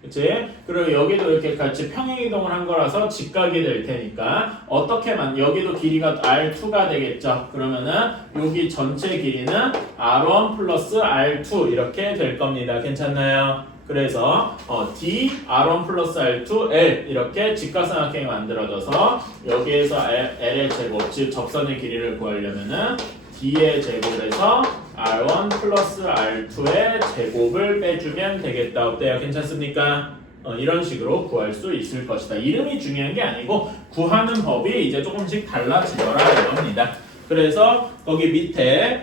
그치? 그리고 여기도 이렇게 같이 평행이동을 한 거라서 직각이 될 테니까 여기도 길이가 R2가 되겠죠? 그러면은 여기 전체 길이는 R1 플러스 R2 이렇게 될 겁니다. 괜찮나요? 그래서 D, R1 플러스 R2, L 이렇게 직각삼각형이 만들어져서 여기에서 L의 제곱, 즉 접선의 길이를 구하려면은 D의 제곱에서 R1 플러스 R2의 제곱을 빼주면 되겠다. 어때요? 괜찮습니까? 이런 식으로 구할 수 있을 것이다. 이름이 중요한 게 아니고 구하는 법이 이제 조금씩 달라지더라 이겁니다. 그래서 거기 밑에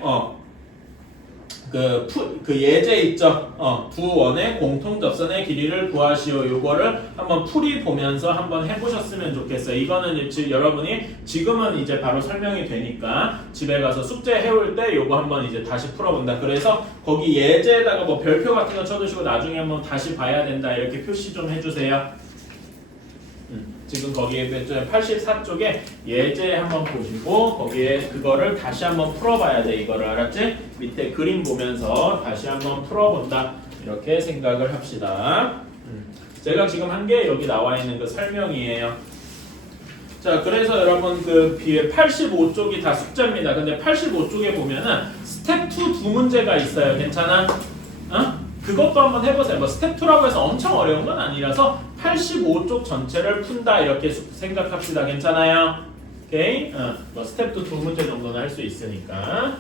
그 예제 있죠? 두 원의 공통 접선의 길이를 구하시오. 요거를 한번 풀이 보면서 한번 해보셨으면 좋겠어요. 이거는 여러분이 지금은 이제 바로 설명이 되니까 집에 가서 숙제 해올 때 요거 한번 이제 다시 풀어본다. 그래서 거기 예제에다가 뭐 별표 같은 거 쳐두시고 나중에 한번 다시 봐야 된다. 이렇게 표시 좀 해주세요. 지금 거기에 84쪽에 예제 한번 보시고 거기에 그거를 다시 한번 풀어봐야 돼. 이거를 알았지? 밑에 그림 보면서 다시 한번 풀어본다. 이렇게 생각을 합시다. 제가 지금 한 게 여기 나와 있는 그 설명이에요. 자, 그래서 여러분 그 85쪽이 다 숙제입니다. 근데 85쪽에 보면은 스텝 2 두 문제가 있어요. 괜찮아? 그것도 한번 해보세요. 뭐 스텝 2라고 해서 엄청 어려운 건 아니라서 85쪽 전체를 푼다 이렇게 생각합시다. 괜찮아요? 오케이? 뭐 스텝 2 두 문제 정도는 할 수 있으니까.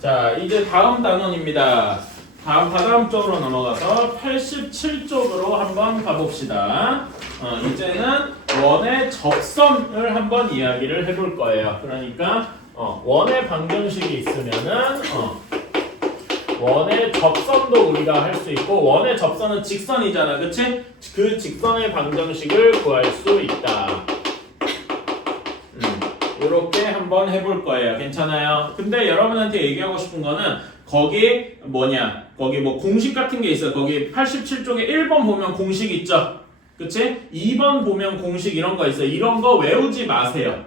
자, 이제 다음 단원입니다. 다음 쪽으로 넘어가서 87쪽으로 한번 가봅시다. 이제는 원의 접선을 한번 이야기를 해볼 거예요. 그러니까 원의 방정식이 있으면은 원의 접선도 우리가 할 수 있고 원의 접선은 직선이잖아, 그치? 그 직선의 방정식을 구할 수 있다. 이렇게 한번 해볼 거예요. 괜찮아요? 근데 여러분한테 얘기하고 싶은 거는 거기 거기 뭐 공식 같은 게 있어요. 거기 87쪽에 1번 보면 공식 있죠? 그치? 2번 보면 공식 이런 거 있어요. 이런 거 외우지 마세요.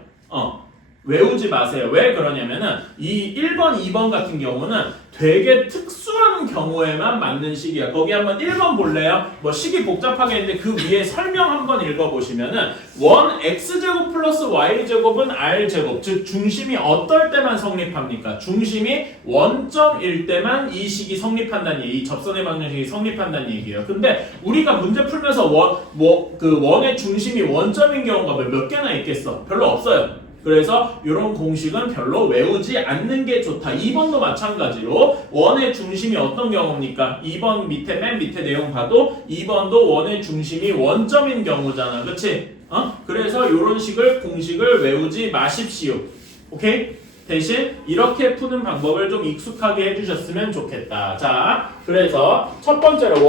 외우지 마세요. 왜 그러냐면은 이 1번, 2번 같은 경우는 되게 특수한 경우에만 맞는 식이야. 거기 한번 1번 볼래요? 뭐 식이 복잡하게 있는데 그 위에 설명 한번 읽어보시면은 원 x제곱 플러스 y제곱은 r제곱, 즉 중심이 어떨 때만 성립합니까? 중심이 원점일 때만 이 식이 성립한다는 얘기, 이 접선의 방정식이 성립한다는 얘기예요. 근데 우리가 문제 풀면서 원의 중심이 원점인 경우가 몇 개나 있겠어? 별로 없어요. 그래서 이런 공식은 별로 외우지 않는 게 좋다. 2번도 마찬가지로 원의 중심이 어떤 경우입니까? 2번 맨 밑에 내용 봐도 2번도 원의 중심이 원점인 경우잖아. 그치? 그래서 이런 식을 공식을 외우지 마십시오. 오케이? 대신 이렇게 푸는 방법을 좀 익숙하게 해주셨으면 좋겠다. 자, 그래서 첫 번째로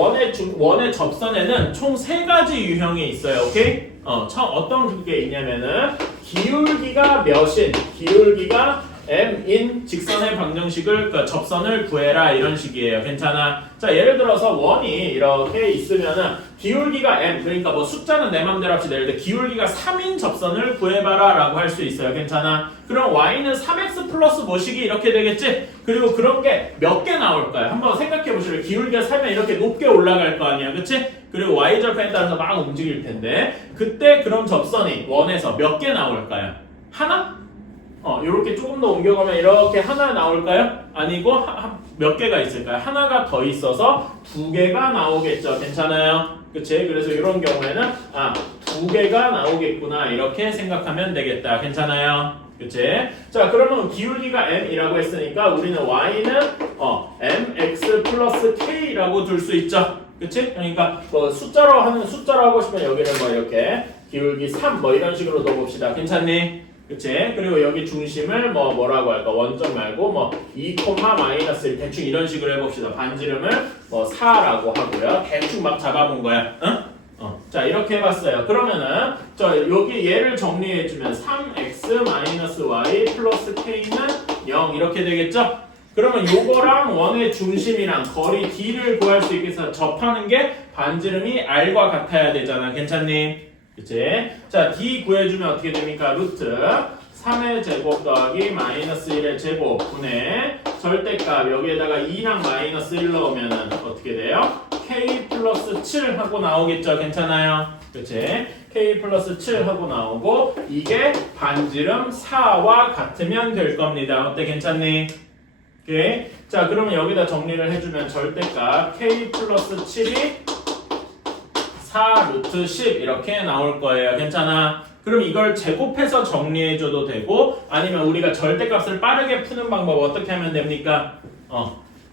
원의 접선에는 총 3가지 유형이 있어요. 오케이? 어떤 게 있냐면은 기울기가 몇인, 기울기가 m인 직선의 방정식을, 그러니까 접선을 구해라 이런 식이에요. 괜찮아? 자, 예를 들어서 원이 이렇게 있으면은 기울기가 m, 그러니까 뭐 숫자는 내 맘대로 합시다. 예를 들어 기울기가 3인 접선을 구해봐라 라고 할 수 있어요. 괜찮아? 그럼 y는 3x 플러스 뭐식이 이렇게 되겠지? 그리고 그런 게 몇 개 나올까요? 한번 생각해 보시면 기울기가 3면 이렇게 높게 올라갈 거 아니야. 그치? 그리고 y절편에 따라서 막 움직일 텐데 그때 그럼 접선이 원에서 몇 개 나올까요? 하나? 요렇게 조금 더 옮겨가면 이렇게 하나 나올까요? 아니고 몇 개가 있을까요? 하나가 더 있어서 2개가 나오겠죠. 괜찮아요? 그치? 그래서 이런 경우에는 2개가 나오겠구나 이렇게 생각하면 되겠다. 괜찮아요? 그치? 자, 그러면 기울기가 m이라고 했으니까 우리는 y는 mx 플러스 k라고 둘 수 있죠. 그치? 그러니까 뭐 숫자로 하고 싶으면 여기를 뭐 이렇게 기울기 3 뭐 이런 식으로 넣어봅시다. 괜찮니? 그치? 그리고 여기 중심을 뭐라고 할까? 원점 말고 뭐 2, 마이너스 1 대충 이런 식으로 해봅시다. 반지름을 뭐 4라고 하고요. 대충 막 잡아본 거야. 응? 자, 이렇게 해봤어요. 그러면은 여기 얘를 정리해주면 3x 마이너스 y 플러스 k는 0 이렇게 되겠죠? 그러면 요거랑 원의 중심이랑 거리 d를 구할 수 있게 해서 접하는 게 반지름이 r과 같아야 되잖아. 괜찮니? 그치? 자, d 구해주면 어떻게 됩니까? 루트 3의 제곱 더하기 마이너스 1의 제곱 분의 절대값 여기에다가 2랑 마이너스 1 넣으면 어떻게 돼요? k 플러스 7 하고 나오겠죠? 괜찮아요? 그치? k 플러스 7 하고 나오고 이게 반지름 4와 같으면 될 겁니다. 어때? 괜찮니? 오케이? 자, 그러면 여기다 정리를 해주면 절대값 k 플러스 7이 4 루트 10 이렇게 나올 거예요. 괜찮아? 그럼 이걸 제곱해서 정리해줘도 되고 아니면 우리가 절대값을 빠르게 푸는 방법 어떻게 하면 됩니까?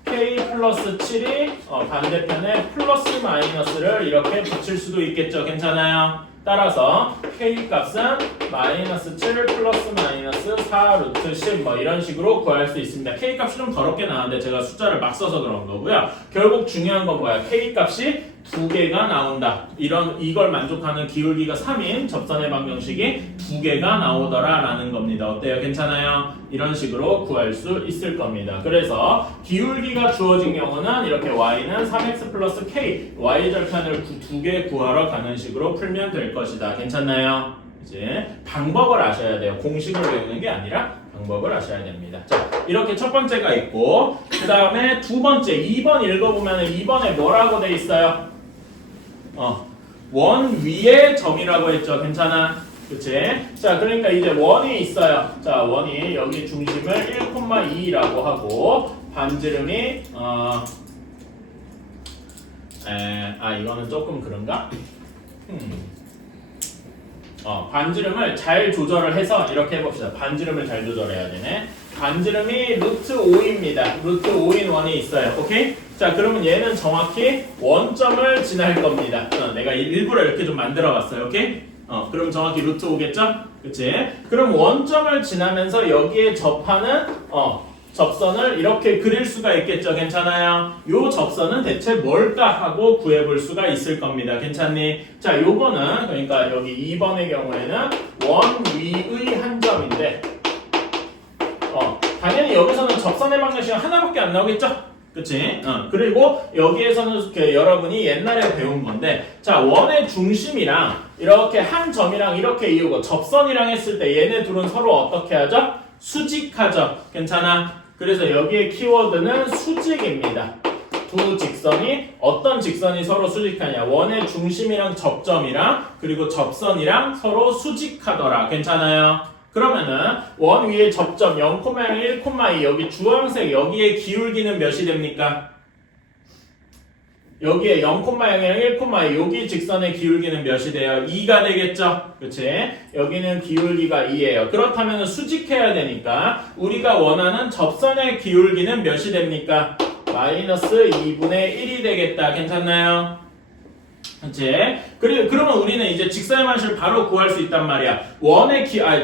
k 플러스 7이 반대편에 플러스 마이너스를 이렇게 붙일 수도 있겠죠. 괜찮아요? 따라서 k 값은 마이너스 7 플러스 마이너스 4 루트 10 뭐 이런 식으로 구할 수 있습니다. k 값이 좀 더럽게 나왔는데 제가 숫자를 막 써서 그런 거고요. 결국 중요한 건 뭐야? k 값이 2개가 나온다. 이걸 만족하는 기울기가 3인 접선의 방정식이 2개가 나오더라 라는 겁니다. 어때요? 괜찮아요? 이런 식으로 구할 수 있을 겁니다. 그래서 기울기가 주어진 경우는 이렇게 y는 3x 플러스 k y절편을 2개 구하러 가는 식으로 풀면 될 것이다. 괜찮나요? 이제 방법을 아셔야 돼요. 공식을 외우는 게 아니라 방법을 아셔야 됩니다. 자, 이렇게 첫 번째가 있고 그 다음에 두 번째 2번 읽어보면 2번에 뭐라고 돼 있어요? 원 위에 점이라고 했죠. 괜찮아? 그치? 자, 그러니까 이제 원이 있어요. 자, 원이 여기 중심을 1,2라고 하고 반지름이 이거는 조금 그런가? 반지름을 잘 조절을 해서 이렇게 해봅시다. 반지름을 잘 조절해야 되네. 반지름이 루트 5입니다. 루트 5인 원이 있어요. 오케이? 자, 그러면 얘는 정확히 원점을 지날 겁니다. 내가 일부러 이렇게 좀 만들어 봤어요. 오케이? 그럼 정확히 루트 5겠죠? 그치? 그럼 원점을 지나면서 여기에 접하는 접선을 이렇게 그릴 수가 있겠죠. 괜찮아요? 요 접선은 대체 뭘까 하고 구해볼 수가 있을 겁니다. 괜찮니? 자, 요거는 그러니까 여기 2번의 경우에는 원 위의 한 점인데 당연히 여기서는 접선의 방정식은 하나밖에 안 나오겠죠? 그치? 그리고 여기에서는 이렇게 여러분이 옛날에 배운 건데, 자, 원의 중심이랑 이렇게 한 점이랑 이렇게 이루고 접선이랑 했을 때 얘네 둘은 서로 어떻게 하죠? 수직하죠. 괜찮아? 그래서 여기에 키워드는 수직입니다. 두 직선이 어떤 직선이 서로 수직하냐? 원의 중심이랑 접점이랑 그리고 접선이랑 서로 수직하더라. 괜찮아요? 그러면은 원 위에 접점 0,1, 1,2 여기 주황색 여기에 기울기는 몇이 됩니까? 여기에 0,0이랑 1,2 여기 직선의 기울기는 몇이 돼요? 2가 되겠죠? 그치? 여기는 기울기가 2예요. 그렇다면 수직해야 되니까 우리가 원하는 접선의 기울기는 몇이 됩니까? 마이너스 2분의 1이 되겠다. 괜찮나요? 그치? 그러면 우리는 이제 직선의 방식을 바로 구할 수 있단 말이야.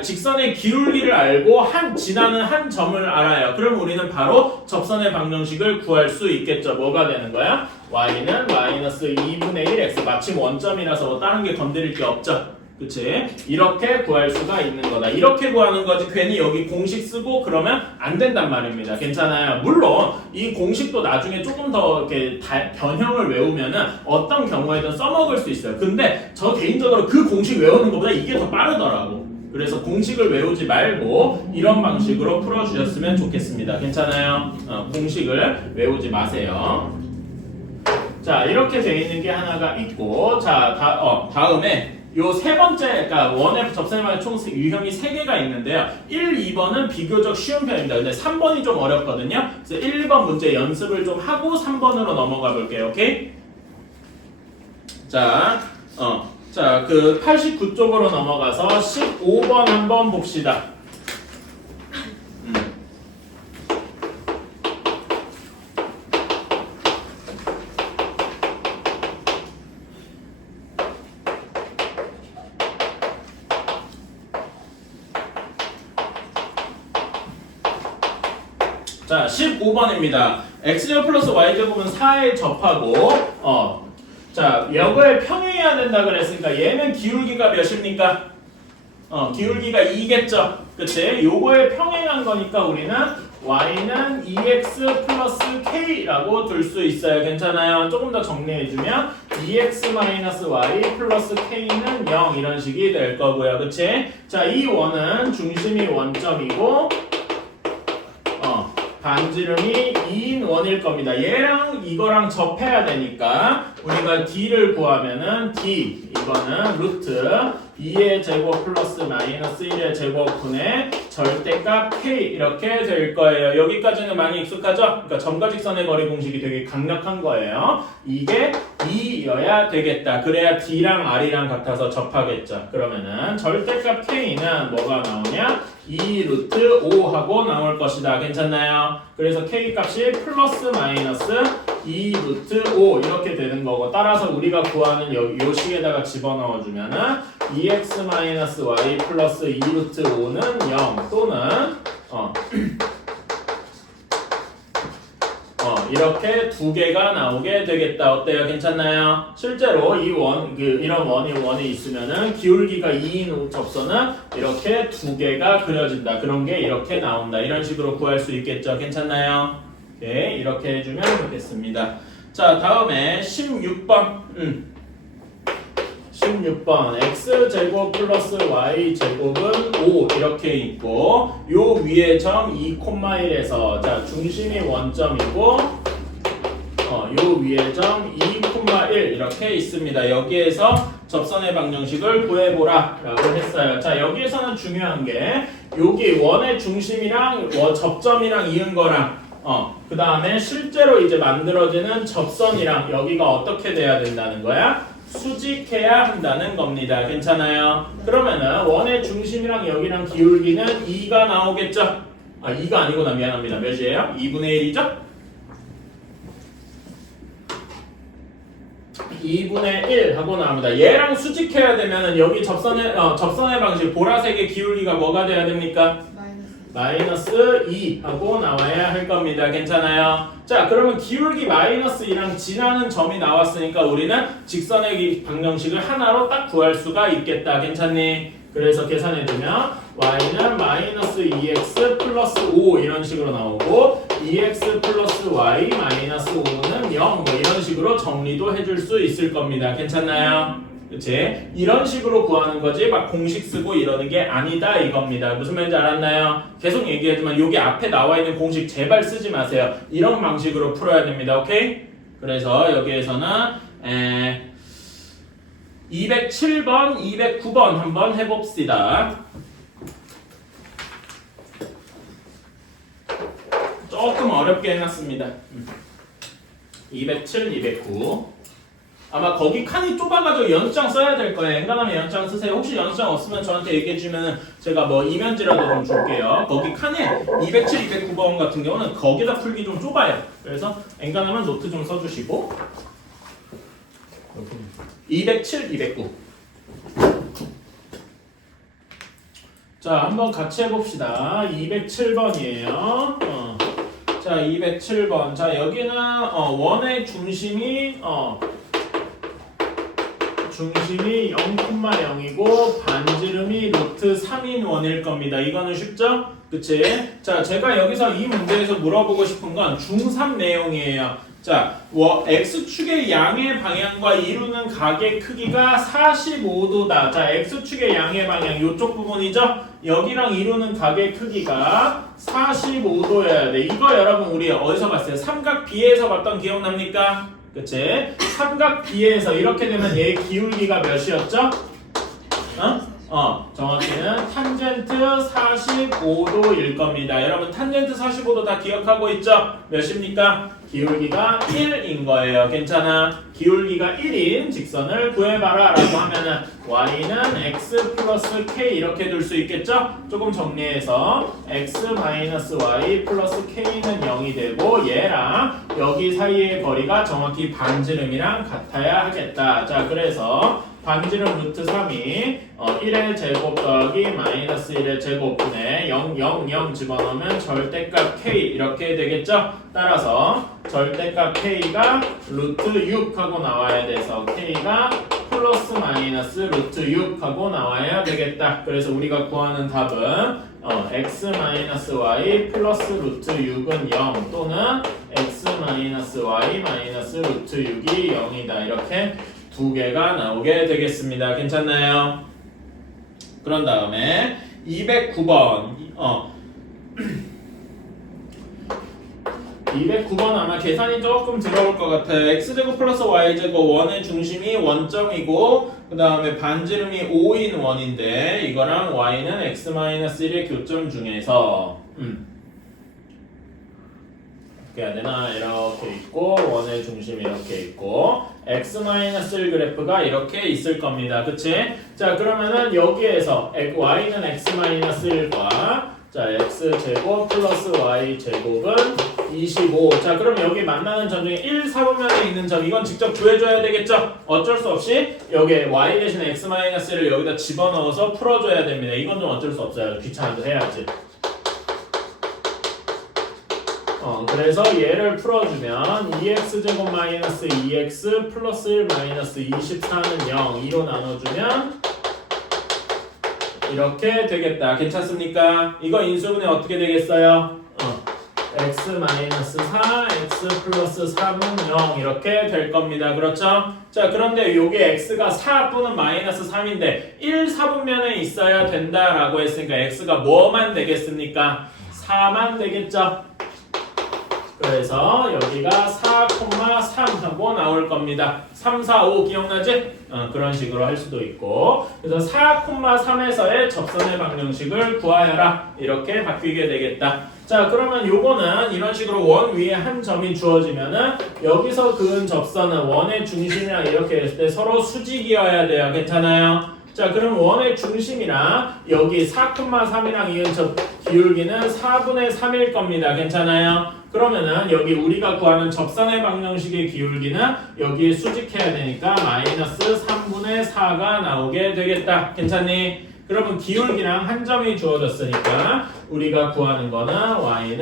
직선의 기울기를 알고 지나는 한 점을 알아요. 그럼 우리는 바로 접선의 방정식을 구할 수 있겠죠. 뭐가 되는 거야? y는 마이너스 2분의 1 x. 마침 원점이라서 뭐 다른 게 건드릴 게 없죠. 그치? 이렇게 구할 수가 있는 거다. 이렇게 구하는 거지 괜히 여기 공식 쓰고 그러면 안 된단 말입니다. 괜찮아요? 물론 이 공식도 나중에 조금 더 이렇게 변형을 외우면은 어떤 경우에든 써먹을 수 있어요. 근데 저 개인적으로 그 공식 외우는 것보다 이게 더 빠르더라고. 그래서 공식을 외우지 말고 이런 방식으로 풀어주셨으면 좋겠습니다. 괜찮아요? 공식을 외우지 마세요. 자, 이렇게 돼 있는 게 하나가 있고, 자, 다음에 요 세 번째, 그러니까 원의 접선의 총 유형이 3개가 있는데요. 1, 2번은 비교적 쉬운 편입니다. 근데 3번이 좀 어렵거든요. 그래서 1, 2번 문제 연습을 좀 하고 3번으로 넘어가 볼게요. 오케이? 자, 그 89쪽으로 넘어가서 15번 한번 봅시다. 자, 15번입니다. x제곱 플러스 y제곱은 4에 접하고 자, 이거에 평행해야 된다 그랬으니까 얘는 기울기가 몇입니까? 기울기가 2겠죠. 그치? 요거에 평행한 거니까 우리는 y는 2x 플러스 k라고 둘 수 있어요. 괜찮아요? 조금 더 정리해주면 2x 마이너스 y 플러스 k는 0 이런 식이 될 거고요. 그치? 자, 이 원은 중심이 원점이고 반지름이 2인 원일 겁니다. 얘랑 이거랑 접해야 되니까 우리가 d를 구하면은 d 이거는 루트 2의 제곱 플러스 마이너스 1의 제곱분의 절대값 k 이렇게 될 거예요. 여기까지는 많이 익숙하죠? 그러니까 점과 직선의 거리 공식이 되게 강력한 거예요. 이게 2여야 되겠다. 그래야 d랑 r이랑 같아서 접하겠죠. 그러면은 절대값 k는 뭐가 나오냐? 2 루트 5하고 나올 것이다. 괜찮나요? 그래서 k 값이 플러스 마이너스 2 루트 5 이렇게 되는 거고 따라서 우리가 구하는 요 식에다가 집어넣어주면은 2x 마이너스 y 플러스 2 루트 5는 0 또는 이렇게 두 개가 나오게 되겠다. 어때요? 괜찮나요? 실제로 이런 원이 있으면은 기울기가 2인 접선은 이렇게 두 개가 그려진다. 그런 게 이렇게 나온다. 이런 식으로 구할 수 있겠죠? 괜찮나요? 오케이, 이렇게 해주면 좋겠습니다. 자, 다음에 16번. 16번 x제곱 플러스 y제곱은 5 이렇게 있고 요 위에 점 2,1에서 자 중심이 원점이고 요 위에 점 2,1 이렇게 있습니다. 여기에서 접선의 방정식을 구해보라 라고 했어요. 자, 여기에서는 중요한 게 여기 원의 중심이랑 접점이랑 이은 거랑 그 다음에 실제로 이제 만들어지는 접선이랑 여기가 어떻게 돼야 된다는 거야? 수직해야 한다는 겁니다. 괜찮아요? 그러면은 원의 중심이랑 여기랑 기울기는 2가 나오겠죠? 2가 아니구나. 미안합니다. 몇이에요? 2분의 1이죠? 2분의 1 하고 나옵니다. 얘랑 수직해야 되면은 여기 접선의 방식 보라색의 기울기가 뭐가 돼야 됩니까? 마이너스 2 하고 나와야 할 겁니다. 괜찮아요? 자, 그러면 기울기 마이너스 2랑 지나는 점이 나왔으니까 우리는 직선의 방정식을 하나로 딱 구할 수가 있겠다. 괜찮니? 그래서 계산해주면 y는 마이너스 2x 플러스 5 이런 식으로 나오고 2x 플러스 y y 마이너스 5는 0 뭐 이런 식으로 정리도 해줄 수 있을 겁니다. 괜찮나요? 그치? 이런 식으로 구하는 거지 막 공식 쓰고 이러는 게 아니다 이겁니다. 무슨 말인지 알았나요? 계속 얘기하지만 여기 앞에 나와 있는 공식 제발 쓰지 마세요. 이런 방식으로 풀어야 됩니다. 오케이? 그래서 여기에서는 207번, 209번 한번 해봅시다. 조금 어렵게 해놨습니다. 207, 209 아마 거기 칸이 좁아가지고 연습장 써야 될 거예요. 엔간하면 연습장 쓰세요. 혹시 연습장 없으면 저한테 얘기해주면 제가 뭐 이면지라도 좀 줄게요. 거기 칸에 207, 209번 같은 경우는 거기다 풀기 좀 좁아요. 그래서 엔간하면 노트 좀 써주시고 207, 209 자, 한번 같이 해봅시다. 207번이에요. 자, 207번. 자, 여기는 원의 중심이 0,0이고 반지름이 루트 3인 원일 겁니다. 이거는 쉽죠? 그치? 자, 제가 여기서 이 문제에서 물어보고 싶은 건 중3 내용이에요. 자, x축의 양의 방향과 이루는 각의 크기가 45도다. 자, x축의 양의 방향 이쪽 부분이죠? 여기랑 이루는 각의 크기가 45도여야 돼. 이거 여러분 우리 어디서 봤어요? 삼각 B에서 봤던 기억납니까? 그치? 삼각 B에서 이렇게 되면 얘 기울기가 몇이었죠? 정확히는 탄젠트 45도일 겁니다. 여러분 탄젠트 45도 다 기억하고 있죠? 몇입니까? 기울기가 1인 거예요. 괜찮아? 기울기가 1인 직선을 구해봐라 라고 하면은 y는 x 플러스 k 이렇게 둘 수 있겠죠? 조금 정리해서 x 마이너스 y 플러스 k는 0이 되고 얘랑 여기 사이의 거리가 정확히 반지름이랑 같아야 하겠다. 자, 그래서 반지름 루트 3이 1의 제곱 더하기 마이너스 1의 제곱분에 0, 0, 0 집어넣으면 절대값 k 이렇게 되겠죠? 따라서 절대값 k가 루트 6 하고 나와야 돼서 k가 플러스 마이너스 루트 6 하고 나와야 되겠다. 그래서 우리가 구하는 답은 x 마이너스 y 플러스 루트 6은 0 또는 x 마이너스 y 마이너스 루트 6이 0이다. 이렇게 두 개가 나오게 되겠습니다. 괜찮나요? 그런 다음에 209번 209번 아마 계산이 조금 들어올 것 같아요. x제곱 플러스 y제곱 원의 중심이 원점이고 그 다음에 반지름이 5인 원인데 이거랑 y는 x-1의 교점 중에서 어떻게 해야 되나? 이렇게 있고 원의 중심이 이렇게 있고 x-1 그래프가 이렇게 있을 겁니다. 그치? 자, 그러면은 여기에서 y는 x-1과 자, x제곱 플러스 y제곱은 25. 자, 그럼 여기 만나는 점 중에 1, 4분면에 있는 점 이건 직접 구해줘야 되겠죠? 어쩔 수 없이 여기에 y 대신 x-를 여기다 집어넣어서 풀어줘야 됩니다. 이건 좀 어쩔 수 없어요. 귀찮아도 해야지. 그래서 얘를 풀어주면 2x제곱 마이너스 2x 플러스 1 마이너스 24는 0 2로 나눠주면 이렇게 되겠다. 괜찮습니까? 이거 인수분해 어떻게 되겠어요? x 마이너스 4, x 플러스 3은 0 이렇게 될 겁니다. 그렇죠? 자, 그런데 요게 x가 4 또는 마이너스 3인데 1, 4분면에 있어야 된다라고 했으니까 x가 뭐만 되겠습니까? 4만 되겠죠? 그래서 여기가 4,3 하고 나올 겁니다. 3, 4, 5 기억나지? 그런 식으로 할 수도 있고 그래서 4,3에서의 접선의 방정식을 구하여라 이렇게 바뀌게 되겠다. 자, 그러면 요거는 이런 식으로 원 위에 한 점이 주어지면은 여기서 그은 접선은 원의 중심이랑 이렇게 했을 때 서로 수직이어야 돼요. 괜찮아요? 자, 그럼 원의 중심이랑 여기 4,3이랑 이은 저 기울기는 4분의 3일 겁니다. 괜찮아요? 그러면은 여기 우리가 구하는 접선의 방정식의 기울기는 여기에 수직해야 되니까 마이너스 3분의 4가 나오게 되겠다. 괜찮니? 그러면 기울기랑 한 점이 주어졌으니까 우리가 구하는 거는 y는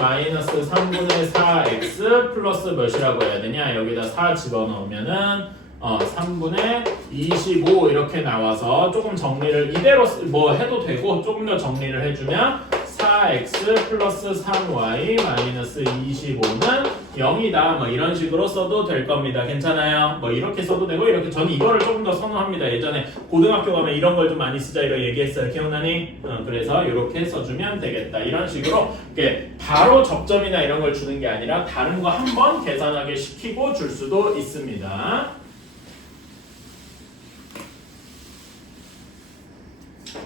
마이너스 3분의 4x 플러스 몇이라고 해야 되냐? 여기다 4 집어넣으면은 3분의 25 이렇게 나와서 조금 정리를 이대로 뭐 해도 되고 조금 더 정리를 해주면 4x 플러스 3y 마이너스 25는 0이다. 뭐 이런 식으로 써도 될 겁니다. 괜찮아요? 뭐 이렇게 써도 되고 이렇게 저는 이거를 조금 더 선호합니다. 예전에 고등학교 가면 이런 걸 좀 많이 쓰자 이거 얘기했어요. 기억나니? 그래서 이렇게 써주면 되겠다. 이런 식으로 이렇게 바로 접점이나 이런 걸 주는 게 아니라 다른 거 한번 계산하게 시키고 줄 수도 있습니다.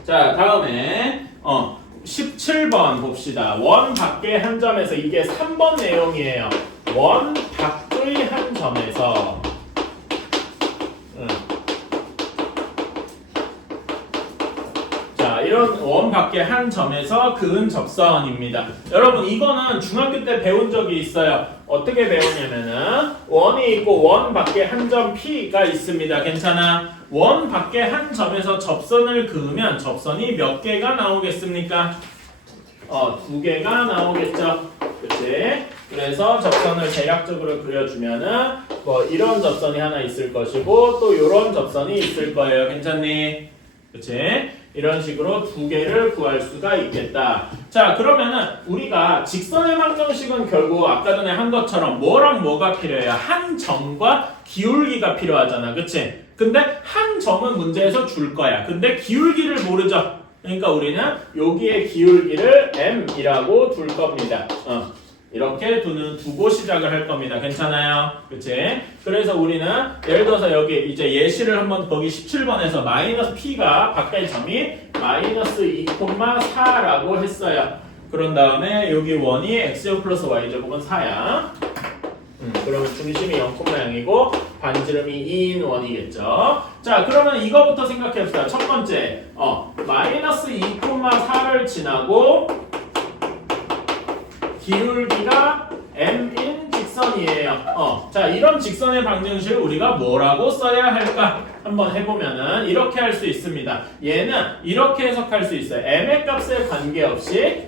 자, 다음에 17번 봅시다. 원 밖의 한 점에서 이게 3번 내용이에요. 원 밖의 한 점에서 자, 이런 원 밖의 한 점에서 그은 접선입니다. 여러분 이거는 중학교 때 배운 적이 있어요. 어떻게 배우냐면은 원이 있고 원 밖에 한 점 P가 있습니다. 괜찮아? 원 밖에 한 점에서 접선을 그으면 접선이 몇 개가 나오겠습니까? 2개가 나오겠죠. 그치? 그래서 접선을 대략적으로 그려주면은 뭐 이런 접선이 하나 있을 것이고 또 이런 접선이 있을 거예요. 괜찮니? 그치? 이런 식으로 2개를 구할 수가 있겠다. 자, 그러면은 우리가 직선의 방정식은 결국 아까 전에 한 것처럼 뭐랑 뭐가 필요해요? 한 점과 기울기가 필요하잖아. 그치? 근데 한 점은 문제에서 줄 거야. 근데 기울기를 모르죠. 그러니까 우리는 여기에 기울기를 m이라고 둘 겁니다. 이렇게 두고 시작을 할 겁니다. 괜찮아요? 그치? 그래서 우리는 예를 들어서 여기 이제 예시를 한번 거기 17번에서 마이너스 p가 밖의 점이 마이너스 2,4라고 했어요. 그런 다음에 여기 원이 x제곱 플러스 y제곱은 4야. 그러면 중심이 0,0이고 반지름이 2인 원이겠죠. 자, 그러면 이거부터 생각해봅시다. 첫 번째, 마이너스 2,4를 지나고 기울기가 m인 직선이에요. 자, 이런 직선의 방정식을 우리가 뭐라고 써야 할까? 한번 해보면은 이렇게 할 수 있습니다. 얘는 이렇게 해석할 수 있어요. m의 값에 관계없이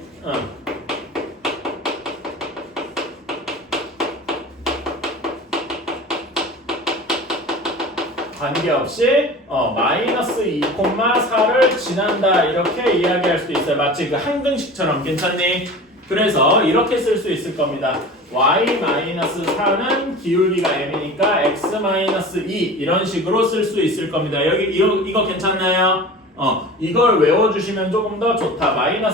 마이너스 2,4를 지난다 이렇게 이야기할 수도 있어요. 마치 그 항등식처럼. 괜찮니? 그래서 이렇게 쓸 수 있을 겁니다. y-4는 기울기가 m이니까 x-2 이런 식으로 쓸 수 있을 겁니다. 여기 이거 괜찮나요? 이걸 외워주시면 조금 더 좋다. 이거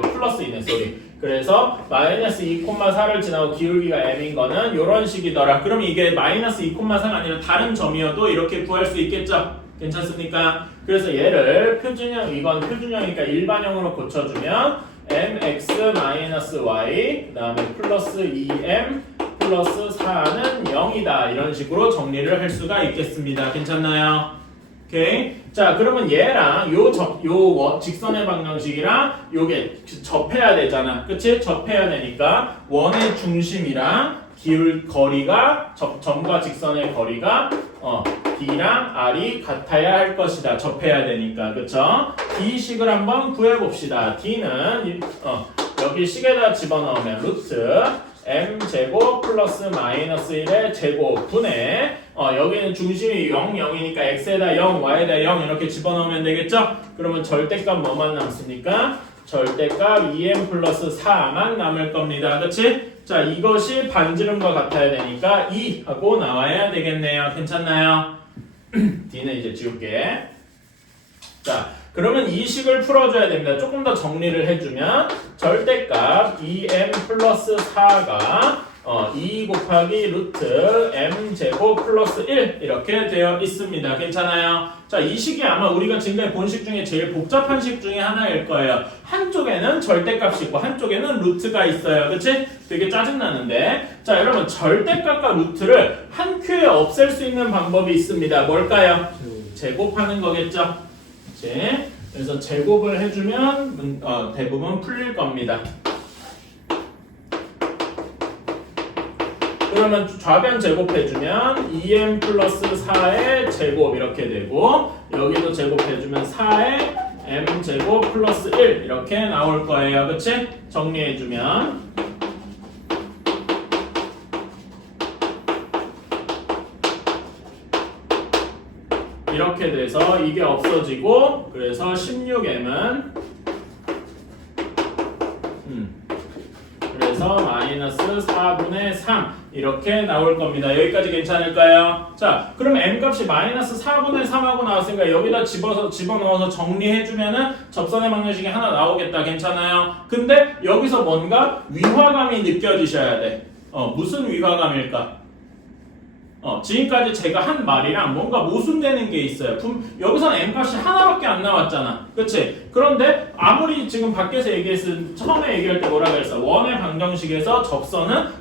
플러스 2네, 쏘리. 그래서 마이너스 2,4를 지나고 기울기가 m인 거는 이런 식이더라. 그럼 이게 마이너스 2,4가 아니라 다른 점이어도 이렇게 구할 수 있겠죠? 괜찮습니까? 그래서 얘를 표준형, 이건 표준형이니까 일반형으로 고쳐주면 mx-y 그 다음에 플러스 2m 플러스 4는 0이다. 이런 식으로 정리를 할 수가 있겠습니다. 괜찮나요? 오케이. 자, 그러면 얘랑 요 직선의 방정식이랑 요게 접해야 되잖아. 그치? 접해야 되니까 원의 중심이랑 거리가 점과 직선의 거리가 D랑 R이 같아야 할 것이다. 접해야 되니까. 그쵸? 이 식을 한번 구해봅시다. D는 여기 식에다 집어넣으면 루트 m제곱 플러스 마이너스 1의 제곱분의 여기는 중심이 0, 0이니까 x에다 0, y에다 0 이렇게 집어넣으면 되겠죠? 그러면 절대값 뭐만 남습니까? 절대값 2m 플러스 4만 남을 겁니다. 그치? 자, 이것이 반지름과 같아야 되니까 2 하고 나와야 되겠네요. 괜찮나요? D는 이제 지울게. 자, 그러면 이 식을 풀어줘야 됩니다. 조금 더 정리를 해주면 절대값 2m 플러스 4가 2 곱하기 루트 m제곱 플러스 1 이렇게 되어 있습니다. 괜찮아요? 자, 이 식이 아마 우리가 지금까지 본 식 중에 제일 복잡한 식 중에 하나일 거예요. 한쪽에는 절대값이 있고 한쪽에는 루트가 있어요. 그치? 되게 짜증나는데. 자, 여러분 절대값과 루트를 한 큐에 없앨 수 있는 방법이 있습니다. 뭘까요? 제곱하는 거겠죠? 그치? 그래서 제곱을 해주면 대부분 풀릴 겁니다. 그러면 좌변 제곱해주면 2m 플러스 4의 제곱 이렇게 되고 여기도 제곱해주면 4의 m제곱 플러스 1 이렇게 나올 거예요. 그치? 정리해주면 이렇게 돼서 이게 없어지고 그래서 16m은 그래서 마이너스 4분의 3 이렇게 나올 겁니다. 여기까지 괜찮을까요? 자, 그럼 m 값이 마이너스 4분의 3하고 나왔으니까 여기다 집어넣어서 정리해주면은 접선의 방정식이 하나 나오겠다. 괜찮아요? 근데 여기서 뭔가 위화감이 느껴지셔야 돼. 무슨 위화감일까? 지금까지 제가 한 말이랑 뭔가 모순되는 게 있어요. 여기서는 m값이 하나밖에 안 나왔잖아. 그치? 그런데 아무리 지금 밖에서 처음에 얘기할 때 뭐라 그랬어? 원의 방정식에서 접선은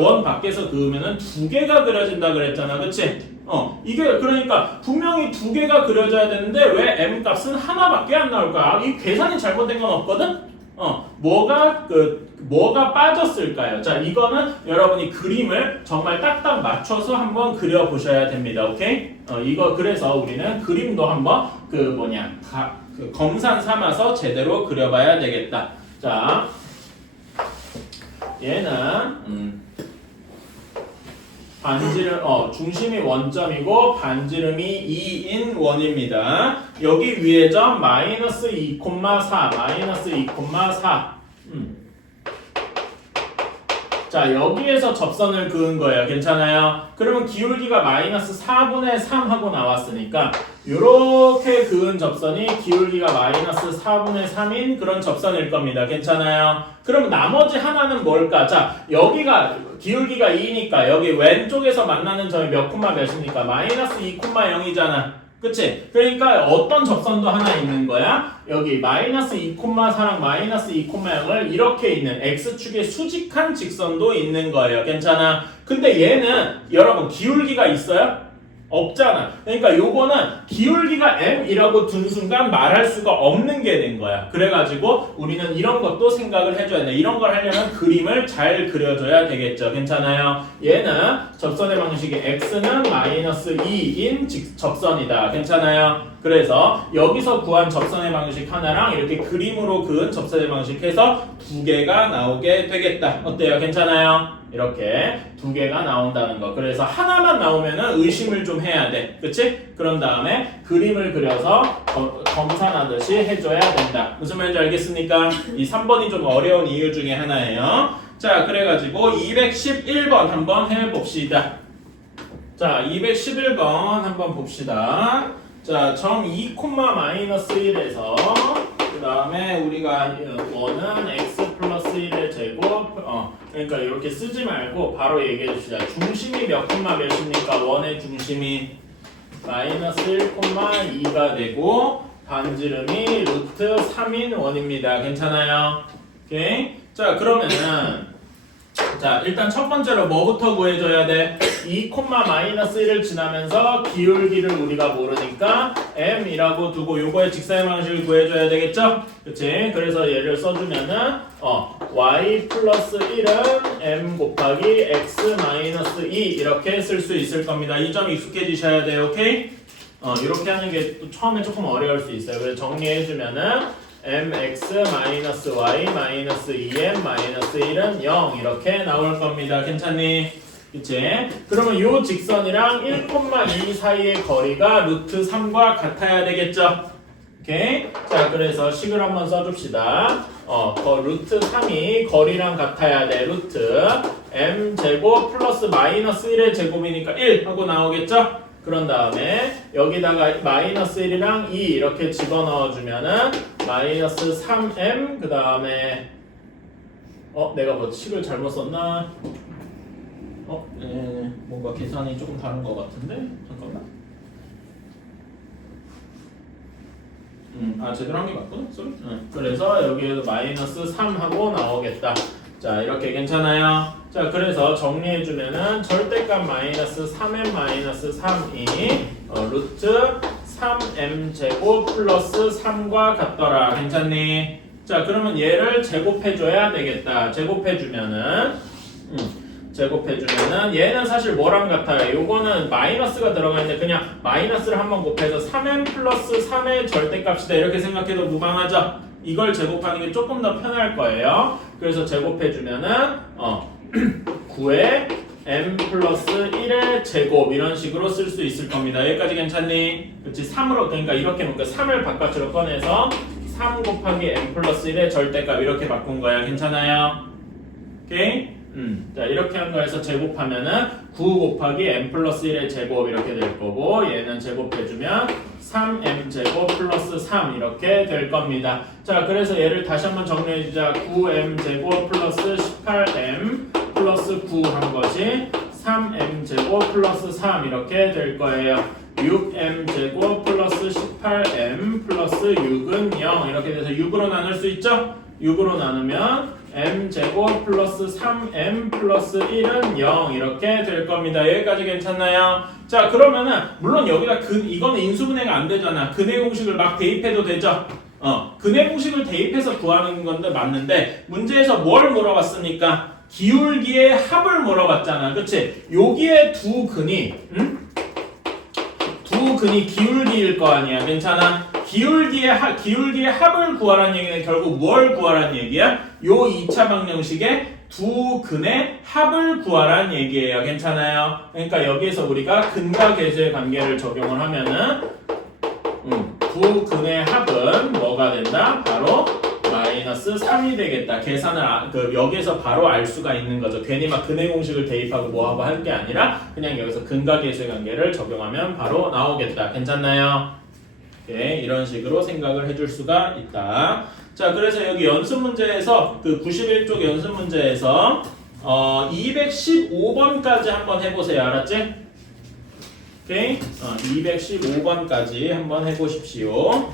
원 밖에서 그으면은 두 개가 그려진다 그랬잖아. 그치? 이게 그러니까 분명히 두 개가 그려져야 되는데 왜 m값은 하나밖에 안 나올까? 이 계산이 잘못된 건 없거든? 뭐가 빠졌을까요? 자, 이거는 여러분이 그림을 정말 딱딱 맞춰서 한번 그려보셔야 됩니다. 오케이? 그래서 우리는 그림도 한번 검산 삼아서 제대로 그려봐야 되겠다. 자, 얘는, 중심이 원점이고 반지름이 2인 원입니다. 여기 위에 점 마이너스 2,4 마이너스 2,4 자, 여기에서 접선을 그은 거예요. 괜찮아요? 그러면 기울기가 마이너스 4분의 3 하고 나왔으니까 요렇게 그은 접선이 기울기가 마이너스 4분의 3인 그런 접선일 겁니다. 괜찮아요? 그럼 나머지 하나는 뭘까? 자, 여기가 기울기가 2니까 여기 왼쪽에서 만나는 점이 몇 콤마 몇입니까? 마이너스 2,0이잖아. 그치? 그러니까 어떤 접선도 하나 있는 거야? 여기 마이너스 2,4랑 마이너스 2,0을 이렇게 있는 x축의 수직한 직선도 있는 거예요. 괜찮아? 근데 얘는 여러분 기울기가 있어요? 없잖아. 그러니까 요거는 기울기가 m이라고 둔 순간 말할 수가 없는 게 된 거야. 그래가지고 우리는 이런 것도 생각을 해줘야 돼. 이런 걸 하려면 그림을 잘 그려줘야 되겠죠. 괜찮아요? 얘는 접선의 방식이 x는 마이너스 2인 접선이다. 괜찮아요? 그래서 여기서 구한 접선의 방식 하나랑 이렇게 그림으로 그은 접선의 방식 해서 두 개가 나오게 되겠다. 어때요? 괜찮아요? 이렇게 두 개가 나온다는 거. 그래서 하나만 나오면은 의심을 좀 해야 돼. 그치? 그런 다음에 그림을 그려서 검산하듯이 해줘야 된다. 무슨 말인지 알겠습니까? 이 3번이 좀 어려운 이유 중에 하나예요. 자, 그래가지고 211번 한번 해봅시다. 자, 211번 한번 봅시다. 자, 점 2,-1에서 그 다음에 우리가 원은 x 플러스 1의 제곱 그러니까 이렇게 쓰지 말고 바로 얘기해 줍시다. 중심이 몇 콤마 몇입니까? 원의 중심이 마이너스 1,2가 되고 반지름이 루트 3인 원입니다. 괜찮아요? 오케이? 자, 그러면은 자, 일단 첫 번째로 뭐부터 구해줘야 돼? 2,-1을 지나면서 기울기를 우리가 모르니까 m이라고 두고 요거의 직사의 방식을 구해줘야 되겠죠? 그치? 그래서 얘를 써주면은 y 플러스 1은 m 곱하기 x 마이너스 2 이렇게 쓸 수 있을 겁니다. 이 점 익숙해지셔야 돼요. 오케이? 이렇게 하는 게 또 처음에 조금 어려울 수 있어요. 그래서 정리해주면은 mx-y-2m 1은 0 이렇게 나올 겁니다. 괜찮니? 그치? 그러면 이 직선이랑 1,2 사이의 거리가 루트 3과 같아야 되겠죠? 오케이? 자, 그래서 식을 한번 써줍시다. 루트 3이 거리랑 같아야 돼. 루트 m제곱 플러스 마이너스 1의 제곱이니까 1 하고 나오겠죠? 그런 다음에 여기다가 마이너스 1이랑 2 이렇게 집어넣어주면은 마이너스 3m 그 다음에 내가 뭐 식을 잘못 썼나? 뭔가 계산이 조금 다른 것 같은데? 잠깐만. 제대로 한 게 맞구나? 그래서 여기에도 마이너스 3하고 나오겠다. 자, 이렇게 괜찮아요? 자, 그래서 정리해주면은 절대값 마이너스 3m 마이너스 3이 루트 3m 제곱 플러스 3과 같더라. 괜찮니? 자, 그러면 얘를 제곱해줘야 되겠다. 제곱해주면은 얘는 사실 뭐랑 같아요? 요거는 마이너스가 들어가 있는데 그냥 마이너스를 한번 곱해서 3m 플러스 3의 절대값이다 이렇게 생각해도 무방하죠? 이걸 제곱하는 게 조금 더 편할 거예요. 그래서 제곱해주면은 9의 m 플러스 1의 제곱 이런 식으로 쓸 수 있을 겁니다. 여기까지 괜찮니? 그렇지? 3으로 그러니까 이렇게 놓고 3을 바깥으로 꺼내서 3 곱하기 m 플러스 1의 절대값 이렇게 바꾼 거야. 괜찮아요? 오케이? 자 이렇게 한 거에서 제곱하면은 9 곱하기 m 플러스 1의 제곱 이렇게 될 거고 얘는 제곱해주면 3m 제곱 플러스 3 이렇게 될 겁니다. 자 그래서 얘를 다시 한번 정리해주자. 9m 제곱 플러스 18m 플러스 9 한 것이 3m 제곱 플러스 3 이렇게 될 거예요. 6m 제곱 플러스 18m 플러스 6은 0 이렇게 돼서 6으로 나눌 수 있죠? 6으로 나누면 m 제곱 플러스 3m 플러스 1은 0 이렇게 될 겁니다. 여기까지 괜찮나요? 자 그러면은 물론 여기다 이거는 인수분해가 안 되잖아. 근해 공식을 막 대입해도 되죠? 근해 공식을 대입해서 구하는 건데 맞는데 문제에서 뭘 물어봤습니까? 기울기의 합을 물어봤잖아. 그치? 여기에 두 근이 두 근이 기울기일 거 아니야. 괜찮아? 기울기의 합을 구하라는 얘기는 결국 뭘 구하라는 얘기야? 요 2차 방정식의 두 근의 합을 구하라는 얘기예요. 괜찮아요? 그러니까 여기에서 우리가 근과 계수의 관계를 적용을 하면은 두 근의 합은 뭐가 된다? 바로 마이너스 3이 되겠다. 계산을 여기에서 바로 알 수가 있는 거죠. 괜히 막 근해 공식을 대입하고 뭐하고 할 게 아니라 그냥 여기서 근과 계수의 관계를 적용하면 바로 나오겠다. 괜찮나요? 네, 이런 식으로 생각을 해줄 수가 있다. 자, 그래서 여기 연습 문제에서 그 91쪽 연습 문제에서 215번까지 한번 해보세요. 알았지? 오케이? 215번까지 한번 해보십시오.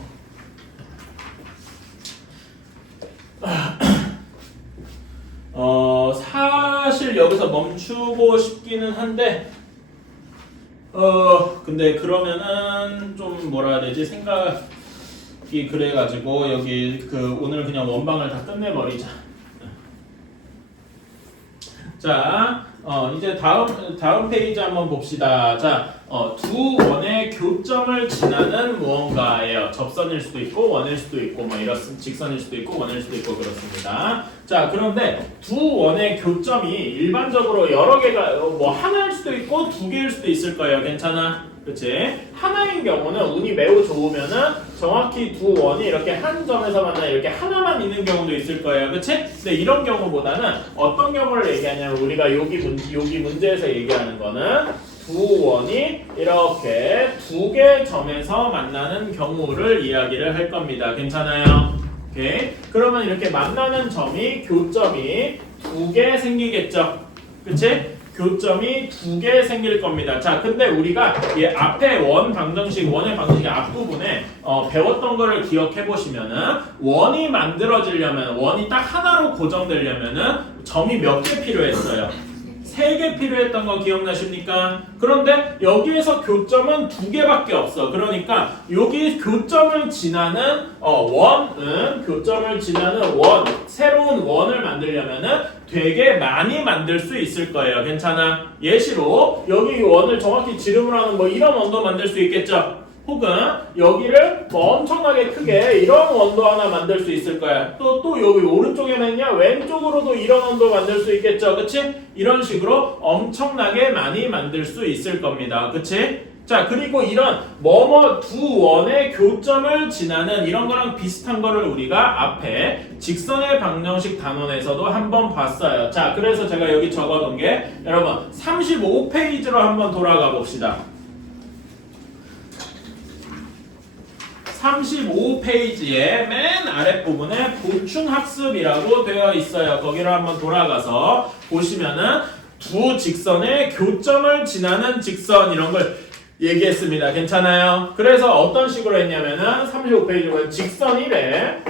사실 여기서 멈추고 싶기는 한데 근데 그러면은 좀 뭐라 해야 되지? 생각이 그래가지고 여기 오늘 그냥 원방을 다 끝내버리자. 자, 이제 다음 페이지 한번 봅시다. 자, 두 원의 교점을 지나는 무언가예요. 접선일 수도 있고 원일 수도 있고 뭐 직선일 수도 있고 원일 수도 있고 그렇습니다. 자, 그런데 두 원의 교점이 일반적으로 여러 개가 뭐 하나일 수도 있고 두 개일 수도 있을 거예요. 괜찮아? 그치? 하나인 경우는 운이 매우 좋으면은 정확히 두 원이 이렇게 한 점에서 만나 이렇게 하나만 있는 경우도 있을 거예요. 그치? 근데 이런 경우보다는 어떤 경우를 얘기하냐면 우리가 여기 문제에서 얘기하는 거는 두 원이 이렇게 두 개 점에서 만나는 경우를 이야기를 할 겁니다. 괜찮아요? 오케이? 그러면 이렇게 만나는 점이 교점이 두 개 생기겠죠? 그치? 교점이 두 개 생길 겁니다. 자, 근데 우리가 이 앞에 원의 방정식 앞부분에 배웠던 거를 기억해 보시면은 원이 만들어지려면 원이 딱 하나로 고정되려면은 점이 몇 개 필요했어요? 3개 필요했던 거 기억나십니까? 그런데 여기에서 교점은 2개밖에 없어. 그러니까 여기 교점을 지나는 새로운 원을 만들려면은 되게 많이 만들 수 있을 거예요. 괜찮아? 예시로 여기 원을 정확히 지름으로 하는 뭐 이런 원도 만들 수 있겠죠? 혹은 여기를 뭐 엄청나게 크게 이런 원도 하나 만들 수 있을 거야. 또 여기 오른쪽에는요 왼쪽으로도 이런 원도 만들 수 있겠죠. 그치? 이런 식으로 엄청나게 많이 만들 수 있을 겁니다. 그치? 자, 그리고 이런 두 원의 교점을 지나는 이런 거랑 비슷한 거를 우리가 앞에 직선의 방정식 단원에서도 한번 봤어요. 자, 그래서 제가 여기 적어둔 게 여러분 35페이지로 한번 돌아가 봅시다. 35페이지의 맨 아랫부분에 보충학습이라고 되어 있어요. 거기를 한번 돌아가서 보시면은 두 직선의 교점을 지나는 직선 이런 걸 얘기했습니다. 괜찮아요? 그래서 어떤 식으로 했냐면은 35페이지 보면 직선 1에